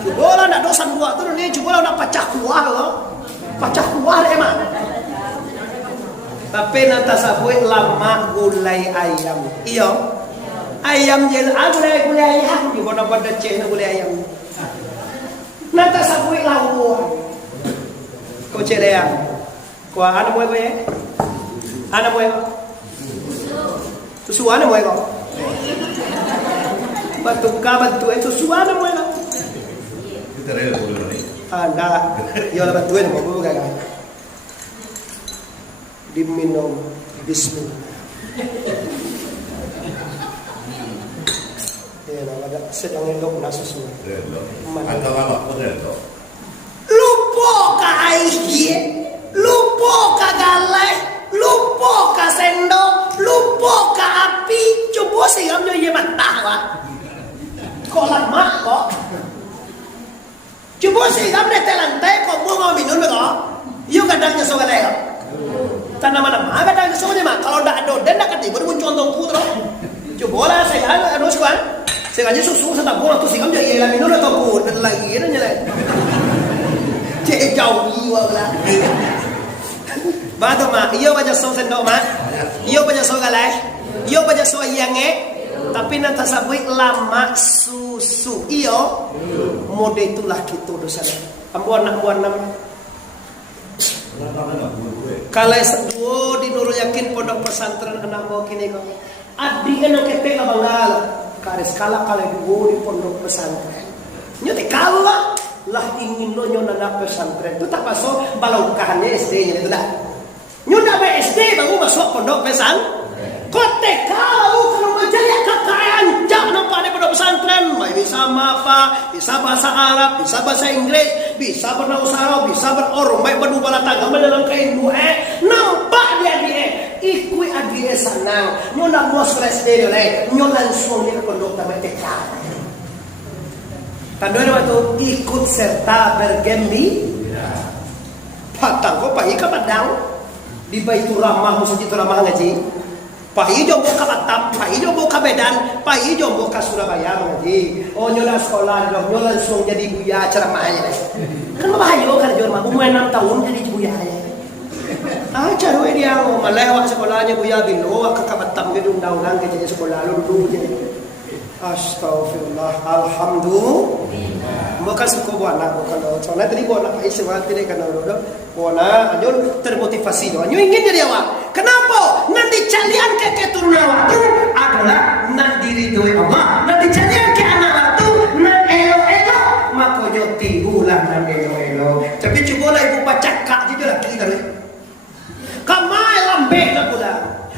Cuba lah nak dosan buat tu ni, cuba lah nak pecah kuah loh. Pecah kuah emang. Tapi nanti sabui lama gulai ayam. Iyo. Ayam je gulai ayam. Di mana pada cek gulai ayam. Nanti sabui lawan. Kau cek dia. Kau ada muai kau ya? Ada muai kau? Susu ada muai kau? Batu kabat tu itu susu ada muai kau? Kita rela dulu ni. Anda, yo lah bantuin mau buka kan? Diminum Bismillah. Ya, nak agak sedang elok nak susu. Rela. Atau apa pun rela. Lupa ka aiki, lupa ka galai, lupa ka sendok, lupa ka api. Coba sih kamu je mantah lah. Kau lama kok. Cuba sih kamu dah lantai kau buang minum kau. You kadang nyesok ada kau. Tanah mana kadang nyesok je mak. Kalau dah ada dan dah kati baru muncul tong putra. Coba lah saya kan ada sekarang. Saya kan susu saya tak buang tu sih kamu jadi lah minum atau pun dan lagi dan jalan. Cek jauh iwa lah. Batu mak, iyo baca sok sendok mak. Iyo baca sok galai. Iyo baca sok iange. Tapi nanti sabui lama susu iyo mode itulah gitu dosa ambuan kalau sedua di Nurul Yakin pondok pesantren anak mau kini kau adi anak ketek abanggal karis kala dua di pondok pesantren nyote kala lah ingin lo nyona anak pesantren itu tak masuk balaukannya SD nya itu dah nyona SD baru masuk pondok pesantren kote kalau menjadi kekayaan jangan pada pondok pesantren bisa apa bisa bahasa Arab bisa bahasa Inggris bisa berbahasa Arab bisa berorong baik berdua tangga dalam kain nampak dia ikui adie senang nyona mau stres dia nyona langsung dia pondok tamat TK tandanya waktu ikut serta bergembira patang kok pakai kapadang di Baitur Rahmah Masjid Rahmah ngaji Pai jombo ka Batam, pai jombo ka Medan, pai jombo ka Surabaya mengaji. Oh nyola sekolah, nyola langsung jadi buya ceramahnya. Kan bahayo kan jor mah umur 6 tahun jadi buya ya. Ah caro dia malewat sekolahnya buya bilo ka Batam ge undang-undang ke jadi sekolah lu dulu jadi. Astagfirullah, alhamdulillah. Bukan suku buana, bukan lo. Soalnya tadi buana pai sewa tidak kan lo. Buana anjur termotivasi do. Anjur ingin jadi awak. Kenapa? Nanti calian ke keturunan waktu adalah nanti ridhoi Allah. Nanti calian ke anak waktu nan elo-elo makanya tibulah nan elo-elo. Tapi cobalah ibu baca kak je lagi tadi. Kamai lambek lah pula.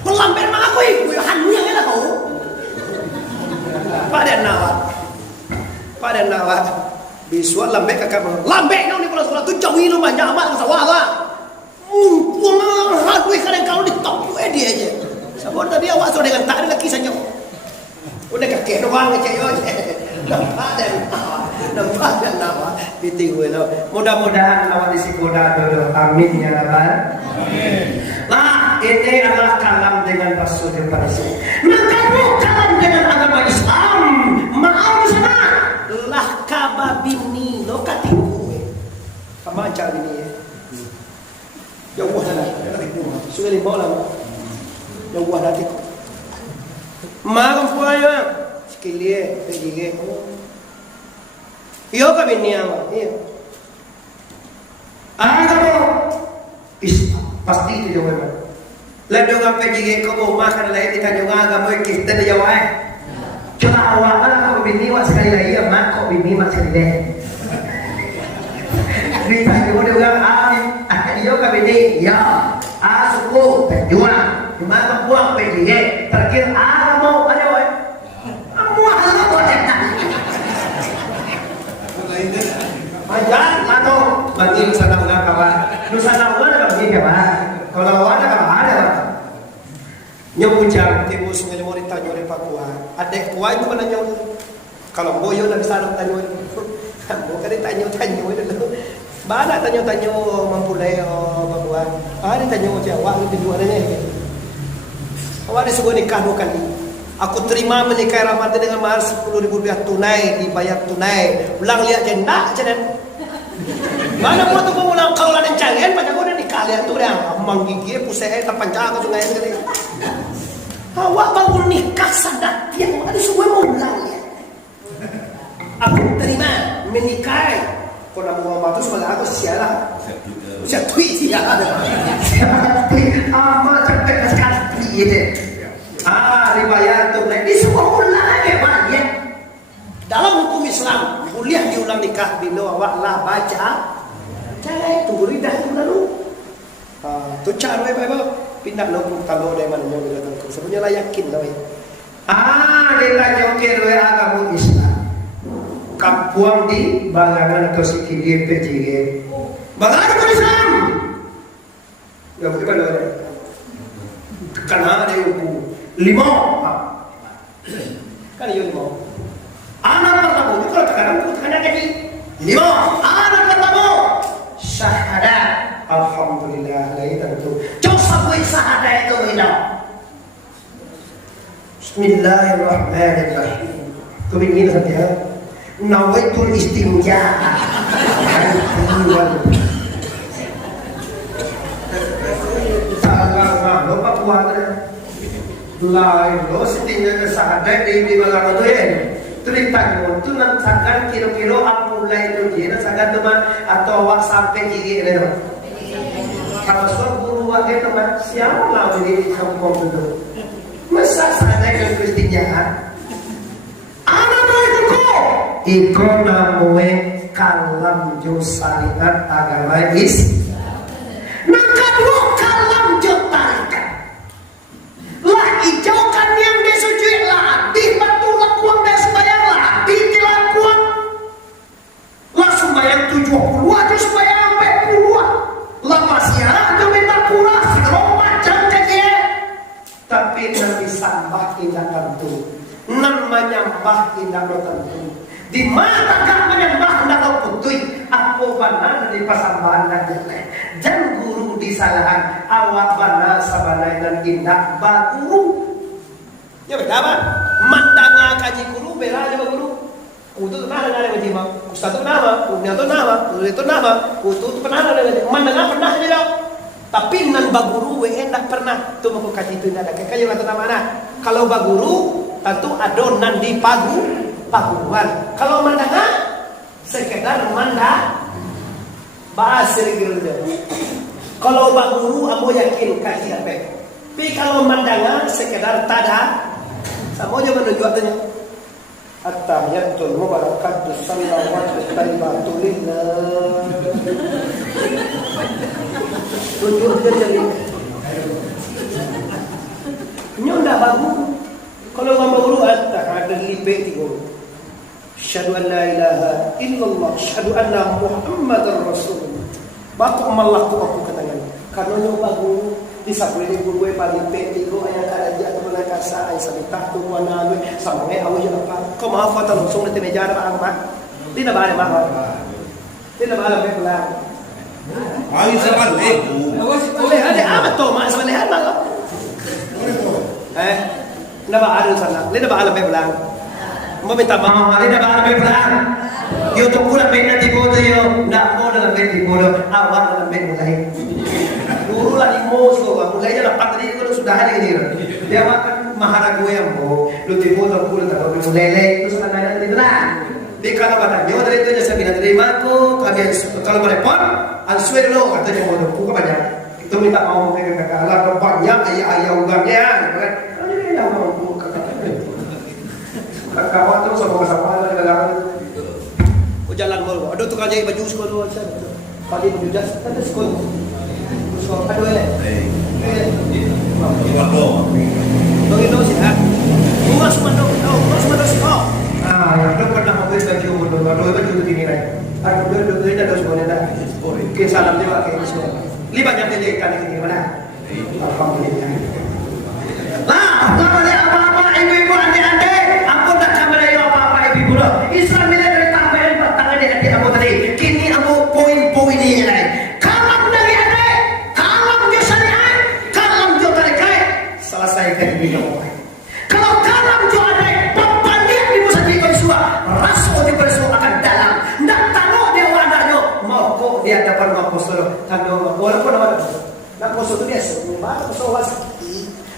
Lambek mah aku ibu hanunya lah kau. Pada nawat bisual lambek kakak lambek kau ni kalau tu jauhi lu banyak amat sawah lah. Mumpung hadui kadang kalau ditop dia aja. Sabon tadi awak so dengan tak ada lagi saja. Udah kakek doang aja yo. Nampak dan nawat ditinggal lo. Mudah-mudahan awak disikoda dodo. Amin ya rabbal. Amin. Nah, ini adalah kalam dengan Rasul Paris. Maka kalam dengan agama Islam. Maaf sana. Lah kababini lo katiku. Kamu ajar ini ya. Ya Allah dah. Sudah lima lah. Ya Allah dah tiku. Makan puaya. Sekali pergi. Yo kabini apa? Iya. Agama Islam pasti itu jawaban. Lalu orang pergi ke rumah kan lain ditanya agama kita dia jawab. Coba awak kalau bini wak sekali lagi ya mak kok bini mak sekali deh. Ditanya dia bilang dia ke bini ya suku penjual cuma buang pergi terkir mau ada wak. Muah lah boleh. Ajar atau bagi Nusa Tenggara kawan. Nusa Tenggara bagi kawan. Kalau ada kawan itu menanya. Kalau boyo nak bisa tanya. Kamu kan tanya itu. Bana tanya mempulai membuat. Ada tanya awak itu jualannya. Awak ada sebuah nikah 2 kali. Aku terima menikah Rahmati dengan mahar 10.000 rupiah tunai, dibayar tunai. Ulang lihat je nak je dan. Mana buat tu ulang kau lah dan canggih, macam kau dah nikah lihat tu dah. Menggigit pusai terpanjang ke sungai sekali. Awak baru nikah sadat yang ada semua mau ulang lihat. Aku terima menikah. Kau nak Muhammad tu sebagai aku sialah. Siap tweet dia ada. Siap tweet. Amat sampai sekali ini. Riwayat tu ini semua ulang aja banyak. Dalam hukum Islam boleh diulang nikah bila awak lah baca. Cara itu ridah itu lalu. Tu cara apa? Pindah lalu kalau dari mana yang dia tahu. Sebenarnya lah yakin lah. Dia tanya okey agama Islam. Kapuang di bagangan atau sikit PJG. Bagangan agama Islam. Ya betul kan? Karena ada hukum 5. Kan iya 5. Anak pertama itu kalau tekanan jadi 5. Anak pertama syahadat. Alhamdulillah lagi tentu. Jauh sampai syahadat itu ini. Bismillahirrahmanirrahim. Kau ingin saja. Nawaitul istinja. Salah lupa kuadra. Lain lo setinggal kesahadat di belakang tu Ceritanya tu nak sakan kilo-kilo mulai tu je nak sakan teman atau awak sampai gigi ni teman. Kalau suatu guru awak teman siapa lah di kampung tu. Masa sana yang Kristinya anak itu kok ikut namanya kalam jo syariat agama Islam. Nak kedua kalam jo tarikat. Lah ijaukan yang disujui lah di batu lakuang dan sembahyang lah di tilakuang. Lah sembahyang 70 aja sembahyang sampai 40. Lah masih ada minta kurang segala macam kaya. Tapi nanti sambah tidak tentu. Nan menyembah tidak tentu. Di mana kau menyembah tidak putui. Aku benar di pasambahan dan jelek. Dan guru disalahan. Awak benar sabanai dan indah baguru. Ya beda apa? Mandanga kaji guru bela aja guru. Kutu tu pernah ada ngaji mak. Ustaz tu nama, punya tu nama, guru itu nama. Kutu tu pernah ada ngaji. Mandanga pernah dia. Tapi nan baguru hendak pernah. Tu mau kaji itu ada. Kayak kata nama mana? Kalau baguru tentu adonan di paguan. Kalau mandanga sekedar manda bahasa gitu. Kalau baguru amo yakin kaji apa. Tapi kalau mandanga sekedar tada sama aja menuju artinya. At-tahiyatul mubarakatus salawatu thayyibatu lillah. Tunjuk dia jadi. Nyonda bagus. Kalau orang baru ada lipe tiga. Syahadu an la ilaha illallah, syahadu anna Muhammadar Rasulullah. Baku malaku aku katakan. Karena yang baru disabui di guru pagi tiga ayat ada tu nak kasa ay sabita tu wana sama ngai awu je apa. Kau maaf kata langsung nanti meja ada apa? Tidak boleh maaf. Tidak boleh berkelah. Ayo sepan Boleh ada apa tu mak sebenarnya apa? Napa ada sana? Leda ba alam belang? Mo minta maaf, leda ba alam belang? Yo to pula pena di bodo yo, nak mo dalam bed di bodo, awak dalam bed mulai. Dulu lah di mos ko, mulai je dapat tadi ko sudah hari ni. Dia makan mahara gue yang mo, lu di bodo pula tak boleh mulai itu sana nanti lah. Di kalau badan yo dari itu je saya terima ko, kalau merepot, answer lo katanya mo ko banyak. Itu minta mau ke kakak Allah banyak ayah ugangnya, kan? Kawan tu sama-sama ada dalam. Jalan mulu. Ada tukang jahit baju sekolah macam tu. Pagi judas ada sekolah. Sekolah ada le. Dong itu sih ah. Rumah semua dong. Rumah semua dong sih. Yang tu pernah mobil baju dong. Dong baju tu ini lah. Ada dua ada sekolah dah. Ke salam dia pakai sekolah. Li banyak dia ikan ini mana? Alhamdulillah. Lah, apa apa ibu-ibu adik-adik, ampun tak di hadapan apostol. Tando walaupun apa? Nak poso tu biasa. Ba poso was.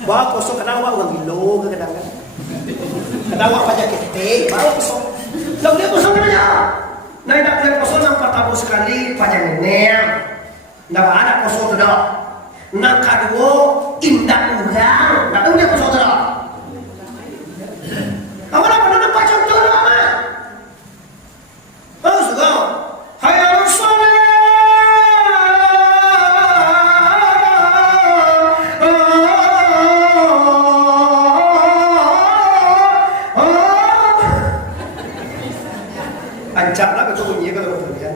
Ba poso kanawa uang gilo kadang-kadang. Kanawa pa jakete, ba poso. Lalu dia poso namanya. Nah, dia poso nang pertama sekali panjang neang. Ndak ada poso tu dah. Nak kedua indah ulang. Nak dia poso tu dah. Apa nak nak pacang tu dah mah. Oh, sudah. Hayal solat. Ancaplah ke bunyi kalau kalian.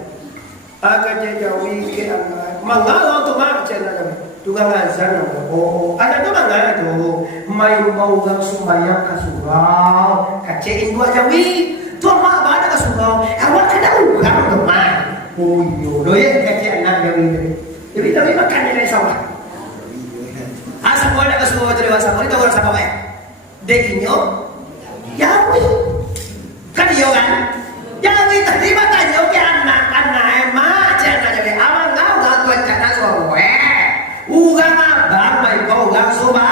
Agaknya jauhi ke anak. Mangalau tu mak cina kami. Tukang azan. Oh, ada tu mangalau tu. Main bau gang sumbayang kasurau. Kacein dua jauhi. Tu mak mana kasurau. Awak kena ulang tu mak. Oh yo, doyan kacein anak jauhi. Jadi tapi makannya dari sawah. Asal kau ada kasurau tu dewasa. Kau itu orang siapa mak? Dekinyo. Jauhi. Kan iyo kan? Jawi tadi matanya oke anak-anak emak cina jadi awang ngau gak tuan cina suwe ugang abang mai kau ugang suba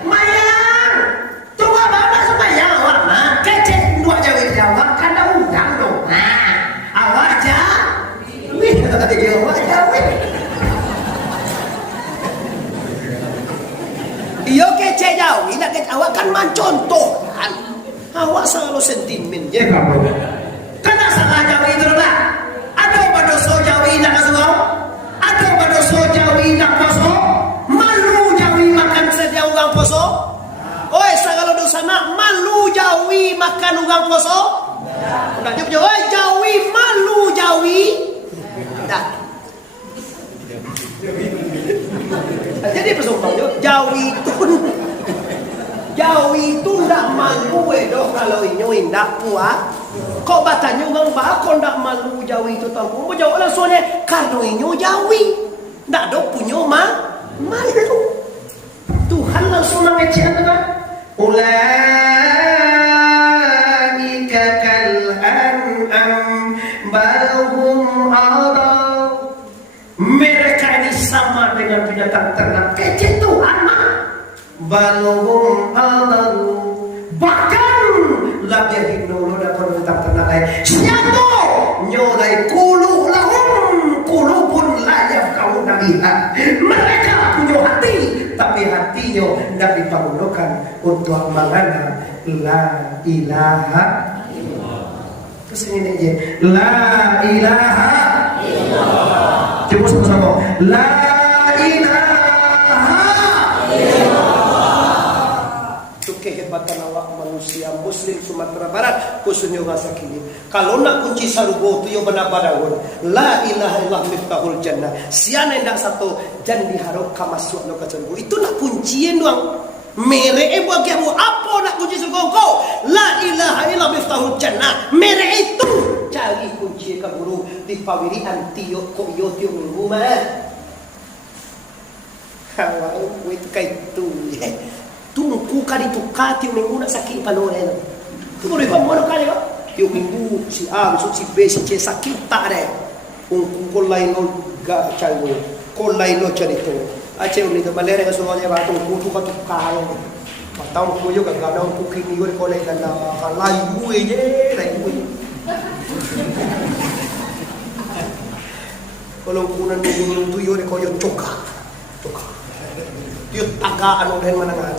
mayang tuh abang nak subayang awak mah kecek dua jawi jawab karena ugang dong nah awak jawi awak jawi iyo kecek jawi nak kecek awak kan mencontoh kan awak selalu sentimen je kamu. Kena salah Jawi itu dah. Ada pada so Jawi nak kasuau. Ada pada so Jawi nak poso. Malu Jawi makan sedia ugang poso. Oi, segala dosa nak malu Jawi makan ugang poso. Udah jawab, oi Jawi malu Jawi. Dah. Jadi pesumpah Jawi itu Jawi itu ndak malu doh kalau ini ndak kuat. Kok batanya ugang bakon ndak malu Jawi itu tahu. Mau jawab langsung ni karena ini Jawi ndak ada punya malu. Tuhan langsung mengecek kan. Ulaika kal an'am balhum adal. Mereka ini sama dengan binatang ternak. Kecil Tuhan mah. Balhum adal. Bahkan labia hidno dapat tentang tanah lain. Siapa nyolai kulu lahum kulubun layak kau nabiha. Mereka punya hati, tapi hatinya tidak dipergunakan untuk mengana la ilaha. Kesini aja. La ilaha. Coba sama-sama. La ilaha. Kehebatan awak manusia Muslim Sumatera Barat khususnya masa kini. Kalau nak kunci sarubo tu yo benar-benar la ilaha illallah miftahul jannah. Siana ndak satu jan diharap ka masuk no ka sarubo. Itu nak kunciin doang. Mere buat kamu apa nak kunci surga kau? La ilaha illallah miftahul jannah. Mere itu cari kunci ka guru di pawiri antio ko yo tio rumah. Kalau itu kayak tu. Tungku kali tukati minggu nak sakit panore. Tu boleh kamu mana kali kau? Yung minggu si A, si B, si C sakit tak ada. Kung lain lo gak cari, kung lain lo cari tu. Aceh ni tu malere ka semua dia batu kutu ka tukay. Matang ko yo kagana ang kuking ni ko lay na layu je, layu. Kalau kunan mo tu yo ko yo choka. Choka. Yo taga ano din manangan.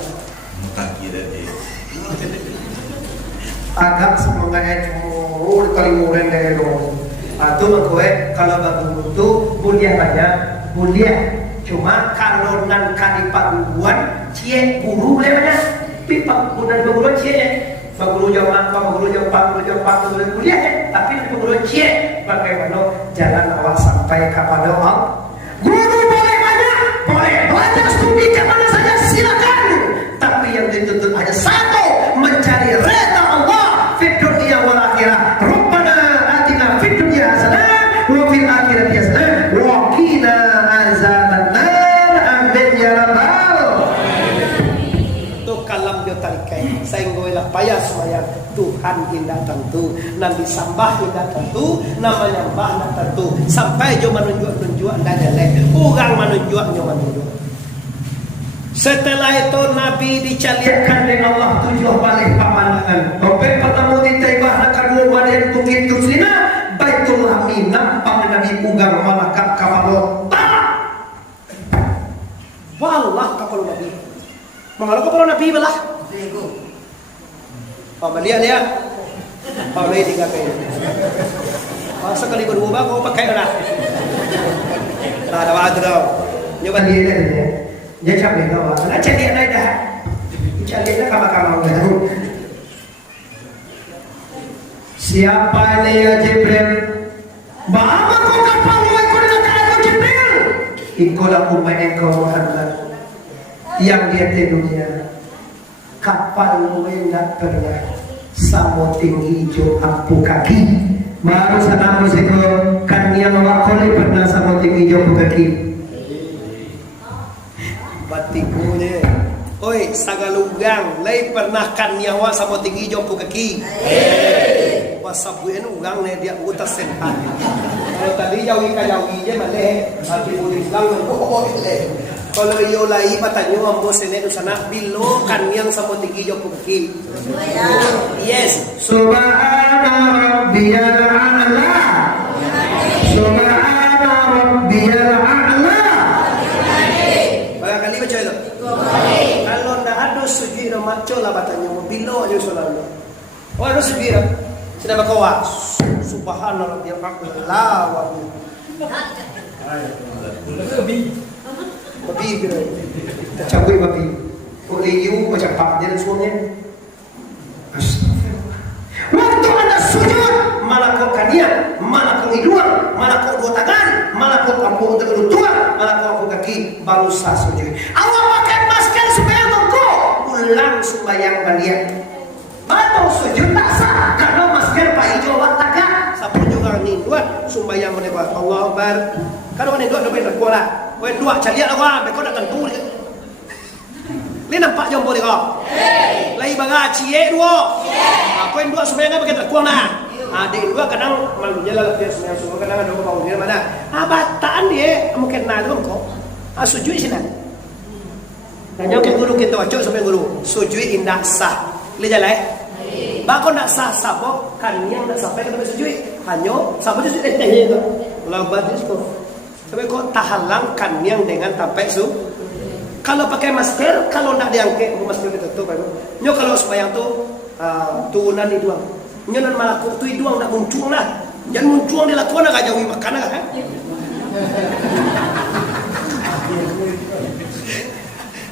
Agak semangat murur kali muren deh dong. Atau mengkoe kalau bagus itu mulia aja, mulia. Cuma kalau nan kali paguan, cie guru lemanya. Pipa bukan guru cie. Guru jawab apa, guru jawab kuliah. Tapi guru cie bagaimana jalan awak sampai kepada Allah. Guru boleh banyak, boleh belajar studi kemana saja silakan. Tapi yang dituntut hanya satu, mencari redha Allah fid dunya wal akhirah. Rabbana atina fid dunya hasanah wa fil akhirati hasanah wa qina azabannar. Amin ya rabbal alamin. Tu kalam dia tarikai, sainggo ila supaya Tuhan indah tentu, Nabi sambah indah tentu, nama nyambah indah tentu, sampai jo menunjuk anda jelek, orang menunjuk. Setelah itu Nabi dicaliakan dengan Allah 7 balik pemandangan. Sampai pertama di Taibah nak kedua badan bukit Tuslina, Baitullah nampak Nabi ugang malaikat kafalo. Wallah kapal Nabi. Mengalau kapal Nabi belah. Beliau dia. Boleh digapai. Sekali berubah kau pakai dah. Ada waktu dah. Nyoba dia dia. Dia capek kau. Nak cari dia dah. Cari dia kamar-kamar dah. Siapa ini ya Jibril? Bawa kau kapal kau nak kau Jibril. Ikolah umat engkau Muhammad yang dia tidurnya kapal tidak pernah samudra hijau apu kaki baru sana musiko kan yang wakoli pernah samudra hijau apu kaki batikunya oi sagalugang lai pernah kan nyawa samudra hijau apu kaki wasabuin ugang ne dia utas senpan kalau tadi jauhi je maleh hati boleh lang itu kalau yo lai patanyo ambo sene do sana bilo kanyang sa motigilyo pugki. Yes. Subhana rabbiyal a'la. Subhana rabbiyal a'la. Barangkali baca itu. Kalau ndak ada sujud maco lah patanyo bilo aja selalu. Oh ada sujud. Sudah bakawa. Subhana rabbiyal a'la wa babi gitu, cabai babi, oleh iu macam pak dia suaminya. Waktu anda sujud, malah kau kanian, malah kau hidung, malah kau dua tangan, malah kau kampung untuk lutut, malah kau kaki baru sah sujud. Awak pakai masker supaya tunggu, ulang sembahyang balian. Batal sujud tak sah karena masker pak hijau awak takkan. Siapa juga ni dua sembahyang menebat Allah Akbar. Kalau ni dua dapat berkuala. Wei dua cari lah kau, mereka nak tentu ni. Ni nampak jom boleh kau. Lai baga cie dua. Kau dua sebenarnya pakai terkuang nah. Adik dua kadang malu jalan dia sebenarnya semua kadang ada orang dia mana. Bataan dia mungkin nak tu kau. Sujud sini. Tanya ke guru kita wajib sampai guru. Sujud indah sah. Lihat jalan. Bakon nak sah sabok kan yang nak sampai ke sujud. Hanya sabok sujud teh tu. Lambat itu. Tapi kok tahalangkan yang dengan tapai su. Kalau pakai masker, kalau nak diangkat, masker ditutup. Nyo kalau sembahyang tu turunan itu. Nyo nan malaku tu itu nak muncul lah. Jangan muncul di lakuan agak jauhi makanan kan?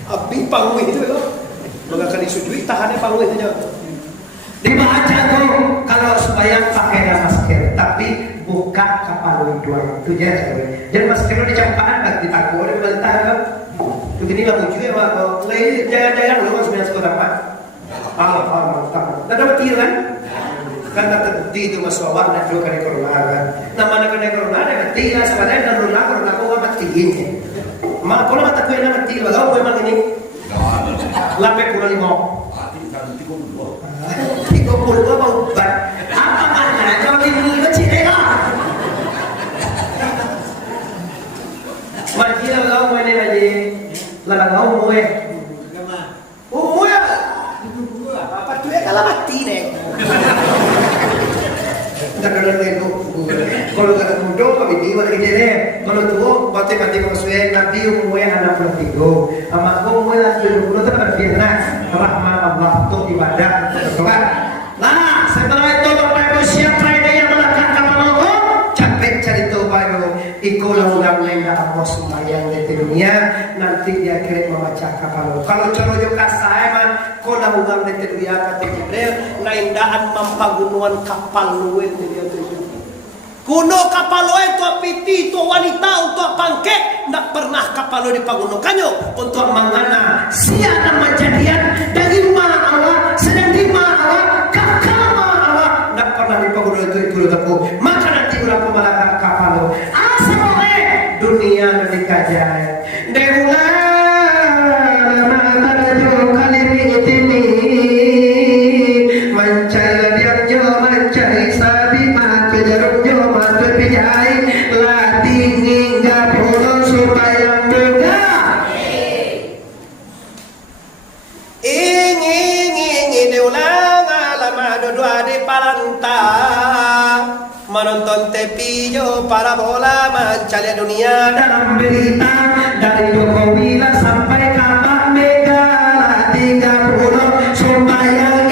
Api pangui itu loh. Mengakali sujud tahannya pangui itu aja. Dibaca tu kalau sembahyang pakai masker, tapi buka kapal dua itu je. Jangan masker di campanan bagi takut di bantah kan. Begini lah tujuh ya mak. Lagi jangan lu mas biasa sekolah mak. Tak. Dah dapat tiru kan? Kan tak terbukti itu mas wawar dan dua kali corona kan. Nama kali corona ada mati lah sebenarnya dan corona kau mati ini. Mak kalau mata kau yang mati bagai kau memang ini. Lape kurang 32 mau bar. Apa mana kalau ini kecil lah. Mati lah kau mana lagi. Lah kau muai. Muai. Apa tu ya kalau mati deh. Tak ada lagi kalau kata muda kau ini mana kerja kalau tu mati maksudnya nabi muai anak bertigo. Amak kau muai lagi dulu tu kan biasa. Rahman Allah tu ibadah betul. Nah, setelah itu Bapak Ibu siapa ini yang melakukan kapal Allah? Capek cari tahu Bapak Ibu. Ikulah ulang lenda Allah sembahyang di dunia. Nanti dia kirim membaca kapal Allah. Kalau coro juga saya man, kau dah ulang di dunia kata Jibril. Naindaan mampagunuan kapal luwen di dia tu. Kuno kapal luwen tu piti tu wanita untuk pangkek. Tak pernah kapal luwen dipagunukannya untuk mengana siapa majadian dari mana Allah sedang di mana Allah. Itu aku maka nanti ulah pemalakan kapal asal oleh dunia dan dikajai dewa mana kali ini hijau parabola mencari dunia dalam berita dari Jokowi sampai Kapak Megala 30 sembahyang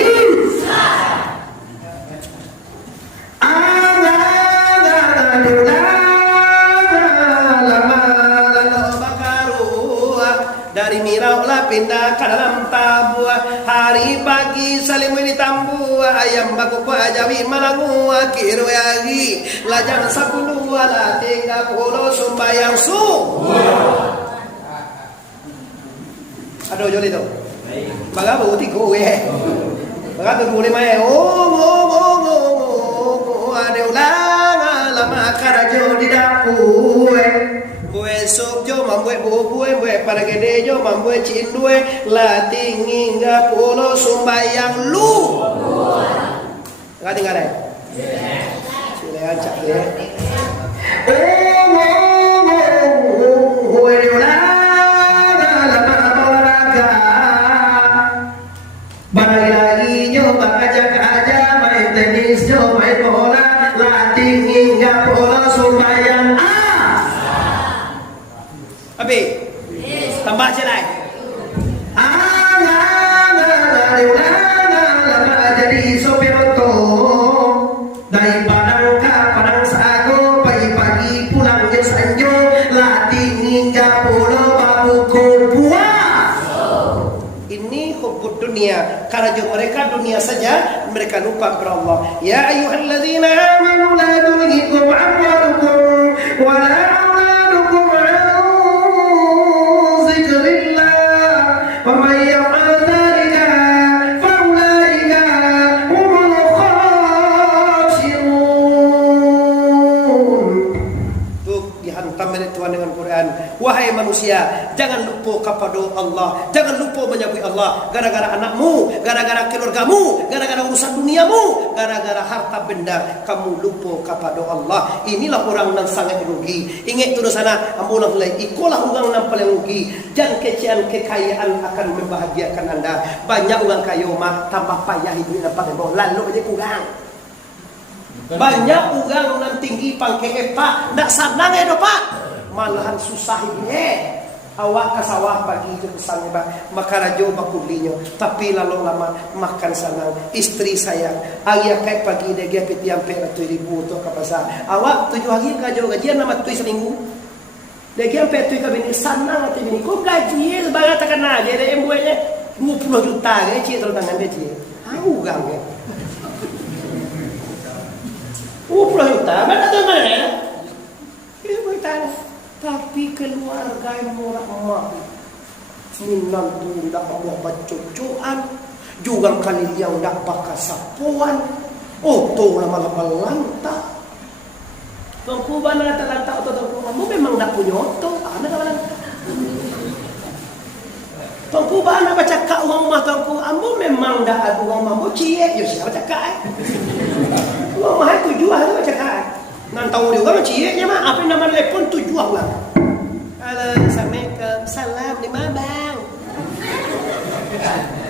dari mirau lah pindah ke dalam tabua hari pagi saling ditambu ayam baku pajawi malangu kiru yagi lajang sapuluh lah 30 sembahyang su aduh joli tu baga buti kowe baga tu boleh mai ada ulang lama karajo di dapur bue sop jo mambue bue para gede jo mambue cindue la tinggi hingga pulau sumbayang lu nggak tinggal deh sila acak ya lagi jo bakajak aja main tenis jo main bola la tinggi hingga pulau sumbayang Abi, tambah je lah. Jadi sopir oto dari Padang ke Padang Sago pagi-pagi pulangnya sanjo latih hingga pulau Babuku buah. Ini hubud dunia karena mereka dunia saja mereka lupa kepada Allah. Ya ayyuhalladzina amanu la tulhikum amwalukum wa la wahai manusia, jangan lupa kepada Allah, jangan lupa menyebut Allah gara-gara anakmu, gara-gara keluargamu, gara-gara urusan duniamu, gara-gara harta benda kamu lupa kepada Allah. Inilah orang yang sangat rugi. Ingat tu sana, ambulah mulai ikolah orang yang paling rugi. Dan kekayaan akan membahagiakan anda. Banyak orang kaya mah tambah payah hidup dapat bawa lalu aja kurang. Banyak orang yang tinggi pangke pak, ndak senang ya pak. Malahan susah ini awak ke sawah pagi itu pesannya bah maka rajo bakulinya tapi lalu lama makan sanang istri sayang ayah kayak pagi dia peti sampai 100,000 tu ke pasar awak 7 hari kerja gajian nama tu seminggu dia sampai tu ke bini sanang atau bini kau gaji sebagai takkan aja dia embuatnya 20 juta gaji terus tangan gaji gang ya 20 juta mana tu mana dia bertanya tapi keluarga yang murah minan tu dah bawa bacucuan juga kali yang dah pakai sapuan oto lama-lama lantak tungku bana lantak atau tungku kamu memang dah punya oto ada kawan tungku bana baca kak uang rumah tungku kamu memang dah ada uang mampu cie yo siapa cakap uang mahal tujuan tu baca kak nan tahu juga cie-nya mah apa nama telepon tujuan lah. Halo, Assalamualaikum. Salam di mana bang?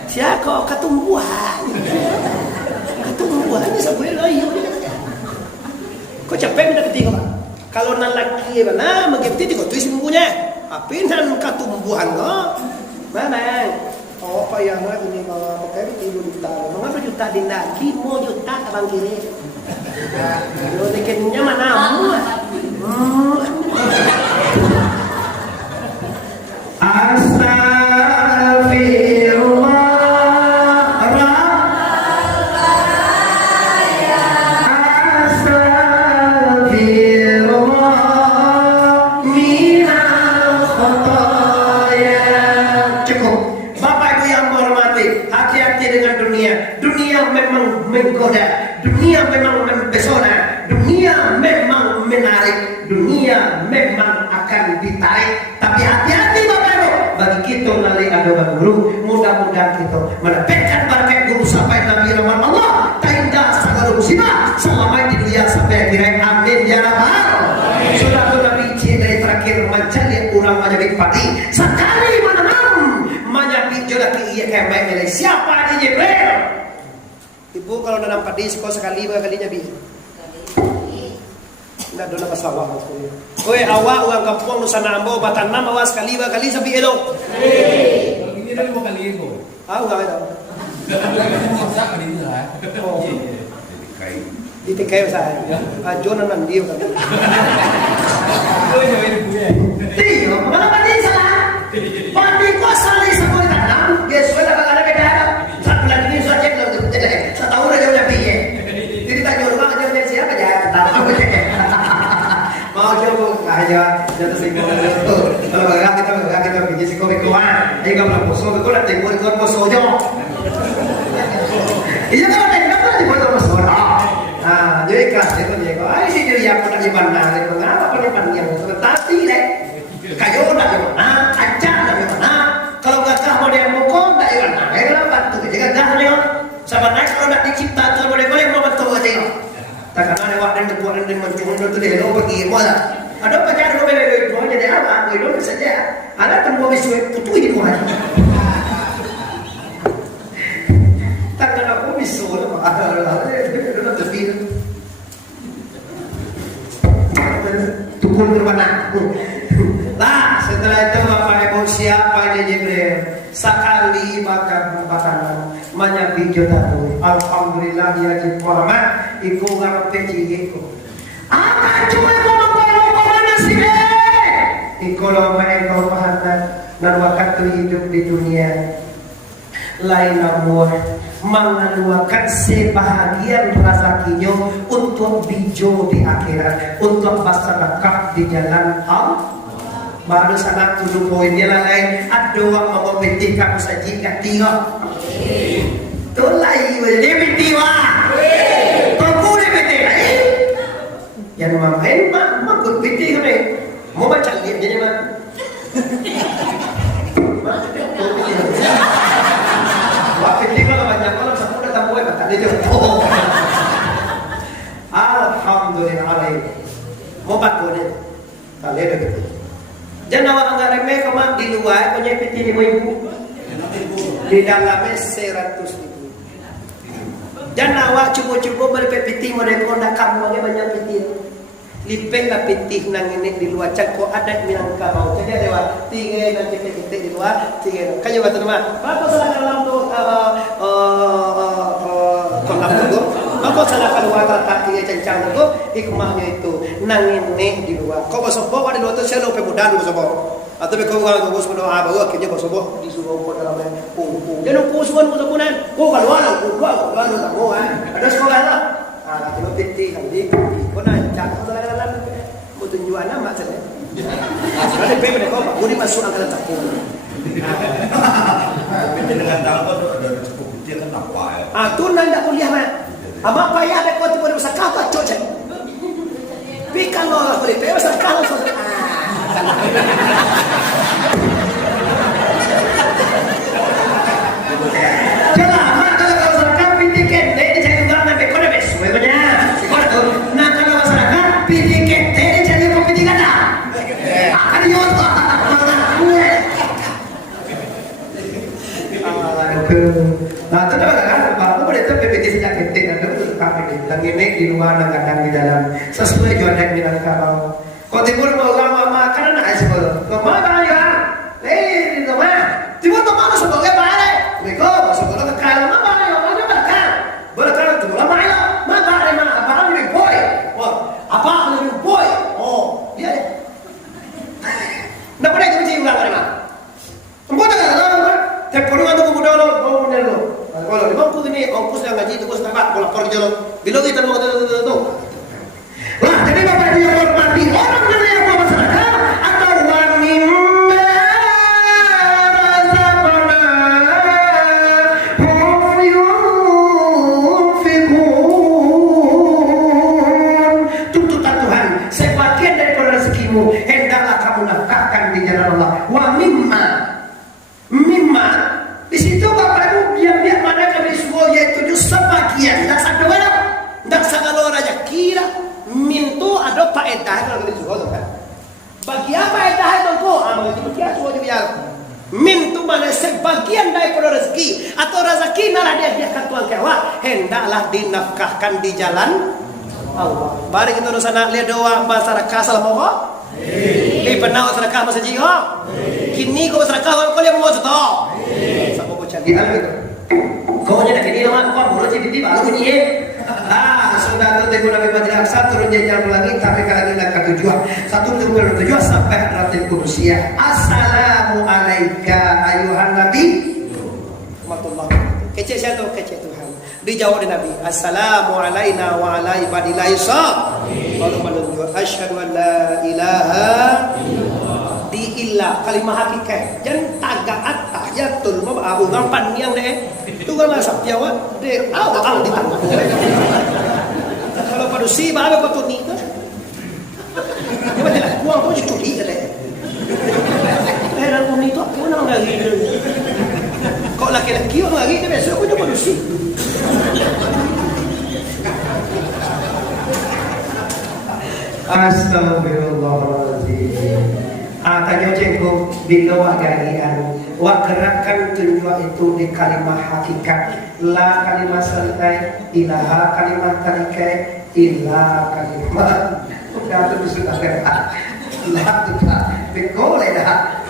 Siapa ketumbuhan? Ketumbuhan ni sampai layu ni kata. Kau capek minta ketiga bang. Kalau nan laki mana mengikuti kau tulis bukunya. Apa nan ketumbuhan kau? Mana? Oh, apa yang mana ini kalau pakai 3 juta. Mengapa juta dinda? 5 juta abang kiri. Lo dikitnya mana mu? Cukup. Bapak Ibu yang menghormati, hati-hati dengan dunia. Dunia memang menggoda. Dunia memang mempesona, dunia memang menarik, dunia memang akan ditarik. Tapi hati-hati Bapak Ibu, bagi kita melalui adonan guru, mudah-mudahan kita mendapatkan berkat guru sampai Nabi Rahman Allah, terindah segala musibah selama di dunia sampai akhirnya. Amin ya rabbal. Sudah Nabi dari terakhir mencari orang menjadi padi sekali menanam menjadi jodoh iya kayak siapa di Jibril. Ibu kalau nanam padi sekali berapa kali jadi? Nggak doon nakasawang. Uy, awa, uang kampung, Nusa Nambo, Batanam, awas, kaliwa, kali, sabi elo. Hindi na mo kaligo. Enggak kita. Sa kanila ha. Oh. Kay. Dito kayo sa John ang nandiyo ka. Tiyo, mga pati sa pati ko sanay sa mga tanam. Yes, wala ka na kaya. Sa plan din sa check lang sa taon na yung nabiye. Dito tayo mga kanya siya pa dyan. Mau coba aja jatuh sih kalau kita pergi sih kau bekuan ayo kamu musuh bekuan nanti buat kau musuh jo iya kan ada apa nanti buat musuh ah jadi kelas itu dia kau ayo sih jadi apa nanti pandang itu ngapa pada pandang tetapi deh kayu nak di mana kaca nak di mana kalau gagah model mukon nak di mana kalau batu jadi gagah lewat sebenarnya kalau nak diciptakan model mau betul aja tak ada waktu yang kuat dan mencuri itu dia lo pergi mana ada pacar lo beli itu jadi apa itu saja ada tempat bisa putu itu aja tak ada aku bisa lo ada tapi tukul berwarna lah setelah itu Bapak Ibu siapa ini Jibril sekali makan makanan manyabi jodoh alhamdulillah ya jibrama iku ngarepe cikiku akan cuma ngomong mana sih iku lo mereka pahanan dan waktu hidup di dunia lain namun mengeluarkan sebahagian rezekinya untuk bijo di akhirat untuk masyarakat di jalan Allah. Baru sangat tujuh poinnya lah lain. Ada orang mau penting kamu saja kat tiga. Tolai boleh penting wah. Kau boleh penting lagi. Yang main mak kau penting ni. Mau baca lihat jadi mak. Wah penting kalau banyak kalau sepuluh datang boleh tak ada jauh. Alhamdulillah. Mau baca ni. Tak ada begitu. Jangan awak anggap remeh kemak di luar punya peti 5,000 di dalamnya 100,000. Jangan awak cukup-cukup beli peti mereka nak kamu banyak peti. Lipeng lah peti nang ini di luar cakko ada Minangkabau mau jadi ada 3 nanti peti di luar 3 kayu kata teman apa salah dalam tu kolam tu apa salah kalau tak 3 cancang tu hikmahnya itu nang ini di luar kau bersobo pada luar tu saya lupa mudah lu bersobo atau kau kalau kau bersobo bawa akhirnya bersobo disuruh kau dalam pung jangan pusuan bersobonan kau keluar tak mau ada sekolah lah kalau peti kali kau nak cakap dalam mau tunjuan nama saja ada pembe kau boleh masuk angkatan takut Dengan tahu ada cukup dia kan apa ya tu nanda kuliah mah ama payah ada kau tiba-tiba sakau tak cocok pikan lo lah boleh pero sakau nah itu kan bapak pada itu PPT sejak ketik dan itu kami ini di luar dan kadang di dalam sesuai jodoh Minangkabau. Kau timur mau lama makan anak aja kau mau apa ya? Di rumah timur tu mana sebagai mana? Mereka sebagai kalau mana ya mana makan berkan tu lama ya mana ada mana apa lebih boy apa lebih boy dia nak pada itu mesti ulang mana? Tempat tak ada Tepurungan tu kemudian lo benar lo. Kalau di bangku ini ongkos yang ngaji itu kos tak bola pergi jalan. Bila kita mau tu. Lah jadi bapak ibu yang hormati orang mana yang mau masyarakat atau wanimma razaqna hum yunfiqun. Tuntutan Tuhan sebagian daripada rezekimu hendaklah kamu nafkahkan di jalan Allah. Wa mimma di situ Bapak Ibu biar mana kami semua yaitu sebagian tak satu mana tak segala raja kira mintu ada faedah kalau kita suruh kan bagi apa faedah itu kok itu dia semua biar mintu mana sebagian daripada rezeki atau rezeki malah dia katuan kewa hendaklah dinafkahkan di jalan Allah. Mari kita dosa nak lihat doa bahasa kasal mau kok? Pernah sedekah masa jiho? Kini kau sedekah kau yang mau seto? Sama bocah dia gitu. Kau jadi kini nama kau baru jadi baru bunyi. Sudah tu temu Nabi Madinah turun jalan lagi tapi kali ini nak tujuan. Satu tujuan sampai hadratil kursiya. Assalamu alayka ayuhan nabi. Warahmatullahi wabarakatuh. Kecil siapa tu? Kecil Tuhan. Dijawab oleh Nabi. Assalamu alayna wa ala ibadillahi salih. Lalu menunjuk asyhadu an la ilaha di illa kalimah hakikat. Jangan tagak atayatul mab'u gampan yang deh. Itu kan masa piawat deh awal di tangan. Kalau pada si bahagia kau tu ni tu. Dia macam kuang tu curi deh. Dalam ni tu aku nak lagi. Kau laki-laki orang lagi dia biasa aku jumpa si. Astagfirullahaladzim. Tanya cengkok bila wak garian, wak gerakan tunjuk itu di kalimat hakikat. La kalimat santai, ilaha kalimat tarikai, illa kalimat. Sudah tu sudah gerak. La tidak, boleh dah.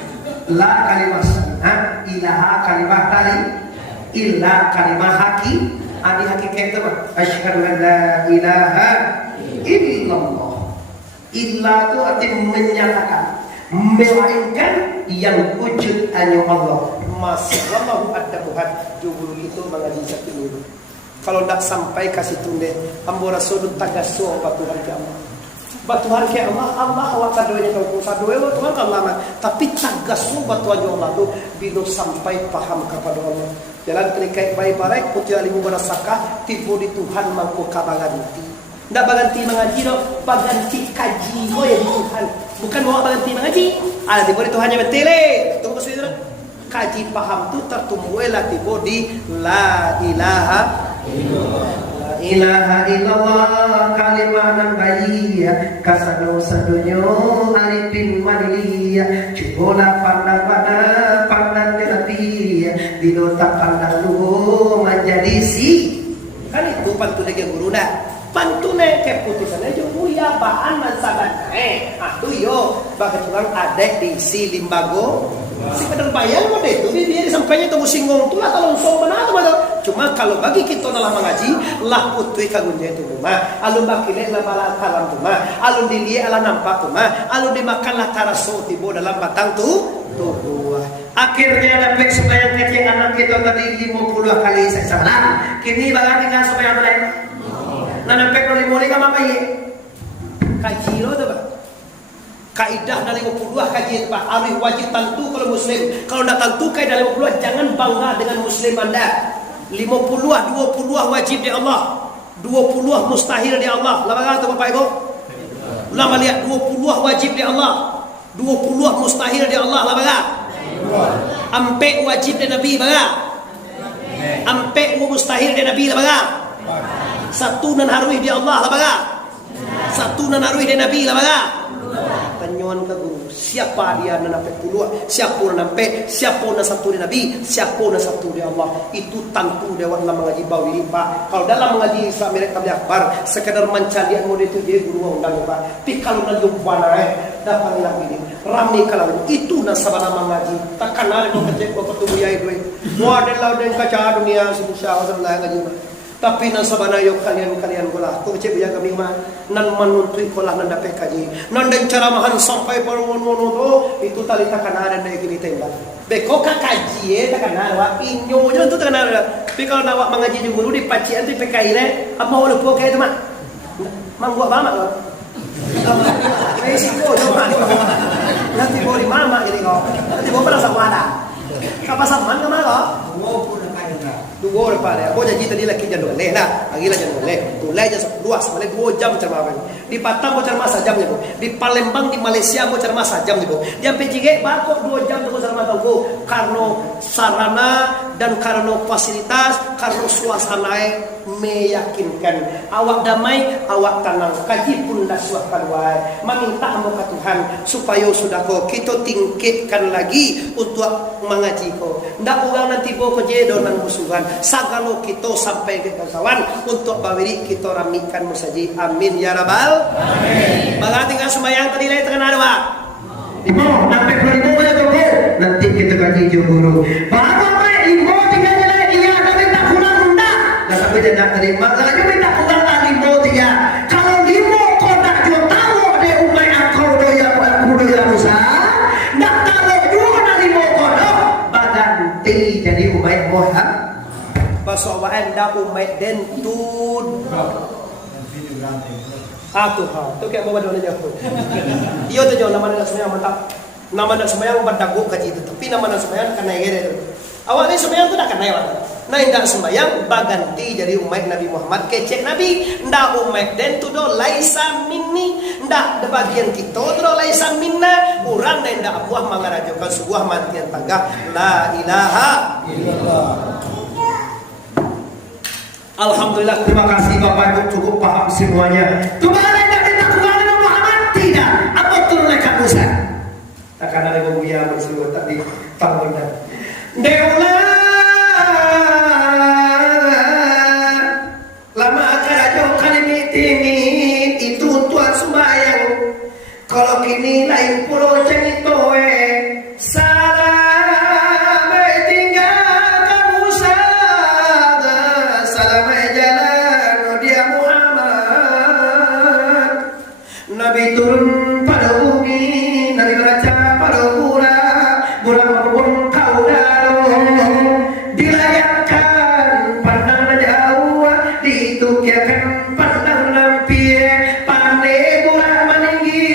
La kalimat santai, ilaha kalimat tari, illa kalimat haki. Adi hakikat itu mah. Asyhadu an la ilaha illallah. Illa itu artinya menyatakan, melainkan yang wujud hanya Allah. Masallahu ada Tuhan. Jubur itu mengaji satu dulu. Kalau tak sampai kasih tunde, ambo rasul tagasu batuhan ke Allah. Batuhan ke Allah, Allah awak kadonya kau sadoe Tuhan Allah. Tapi tagasu batuhan Allah tu bila sampai paham kepada Allah. Jalan telikai baik-baik putih alimu berasakah tipu di Tuhan mangko kabanganti. Tidak berganti mengaji dok, berganti kaji. Oh ya Tuhan, bukan mau berganti mengaji. Ada tiba di Tuhan yang betul. Tunggu sebentar. Kaji paham tu tertumbuhlah tiba di la ilaha illallah. La ilaha illallah kalimah nan bayi kasado sadonyo alipin manilia cubola pandang pada pandang delapi bila tak pandang luho menjadi si. Kan itu pantun lagi guru dah. Pantune keputusannya jo buya baan mansaban tu yo bakal curang adek di si limbago si kadang bayang mode itu dia disampainya tunggu singgung tu lah kalau so mana tu cuma kalau bagi kita dalam mengaji lah putui kagunnya itu mah alun bakile lah bala kalam tu mah alun dilie ala nampak tu mah alun dimakanlah taraso tibo dalam batang tu buah. Akhirnya dapat supaya kecil anak kita tadi 50 kali saya salah kini balang tinggal supaya lain. Nah nampak dari mulai kan apa ye? Kaji lo tu bah. Kaidah dari 52 kaji itu bah. Arif wajib tentu kalau muslim. Kalau tidak tentu kaidah 52 jangan bangga dengan muslim anda. 50 20 wajib di Allah. 20 mustahil di Allah. Lama kata Bapak Ibu? Lama lihat 20 wajib di Allah. 20 mustahil di Allah. Lama kata? Ampe wajib di Nabi baga. Ampe mustahil di Nabi baga. Satu nan harui di Allah lah baga. Satu nan harui di Nabi lah baga. Tanyuan ke guru, siapa dia nan sampai puluh? Siapa nan sampai? Siapa nan satu di Nabi? Siapa nan satu di Allah? Itu tentu dewan dalam mengaji bawiri Pak. Kalau dalam mengaji Islam mereka akbar, sekedar mencari ilmu itu dia guru undang Pak. Tapi kalau nan jumpa dapat lagi ini. Rami kalau itu nan sabana mengaji. Takkan ada kau kecek kau ketemu ya itu. Wah delau den kaca dunia susah Allah ngaji. Tapi nan sabana yo kalian golah ko cek biya kami mah nan manuntui kolah nan dapat kaji nan dan ceramahan sampai parono to itu tali takkan ada dari kini tembak beko ka kaji takkan ada wa inyo je tu takkan ada tapi kalau nak mengaji di guru di pacian tu PKI le apa boleh po kayak tu mah manggo ba mak risiko cuma nanti boleh mama ini kok nanti boleh pada sama ada kapasaman ke mana kok dua depan ya, aku janji tadi lagi jam 2 lah, lagi lah jam 2, mulai jam 11, mulai 2 jam cermawan. Di Batam mau cermas jam ni bu, di Palembang di Malaysia mau cermas jam ni bu. Di PJG bakok 2 jam tu cermas tu, karena sarana dan karena fasilitas, karena suasana meyakinkan. Awak damai, awak tenang. Kaji pun dah suahkan wae. Meminta amo ke Tuhan supaya sudah ko kita tingkatkan lagi untuk mengaji ko. Ndak orang nanti bo ko jedo nan musuhan. Sagalo kita sampai ke kawan untuk bawiri kita ramikan musaji. Amin ya rabbal. Amin. Baga tinggal sembahyang tadi lai tengah doa. Ibu, sampai 2000 aja tuh. Nanti kita kaji guru. Baga mai ibu tinggal lai iya tapi tak kurang enggak. Dan sampai tidak terima, lagi minta kurang lagi ibu dia. Kalau ibu kau tak jo tahu de umai akau doya aku doya usaha. Ndak tahu juga nanti ibu kau dah baganti jadi umai moham. Baso waan dah umai dentun. Tuh kayak bawa dona jauh. Iyo tuh jauh nama nak sembahyang mantap. Nama nak sembahyang berdagu kaji itu. Tapi nama nak sembahyang karena ini itu. Awalnya sembahyang tu dah kena ya. Nah indah sembahyang baganti jadi umat Nabi Muhammad kecek Nabi. Ndak umat dan tu do laisa minni. Ndak de bagian kita do laisa minna. Orang yang ndak buah mengarajokan sebuah mantian tanggah. La ilaha illallah. Alhamdulillah, terima kasih Bapak Ibu cukup paham semuanya. Kemarin Nabi takwa Nabi Muhammad tidak. Apa turun lekat Musa? Takkan ada kemuliaan bersama tadi panggilan. Deula lama karajo kali ini itu tuan sembahyang. Kalau kini lain pulau cenitoe salam tinggal Musa. Nabi turun pada bumi, Nabi raja pada pura, pun kau dalam dilayakkan pandang jauh, ditukiakan pandang nampi, pandai burak meninggi,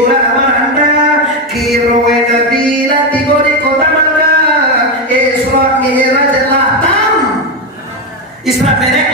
burak mana, kiroe Nabi latih di kota mana, Isra Mi'raj latam, Isra Mi'raj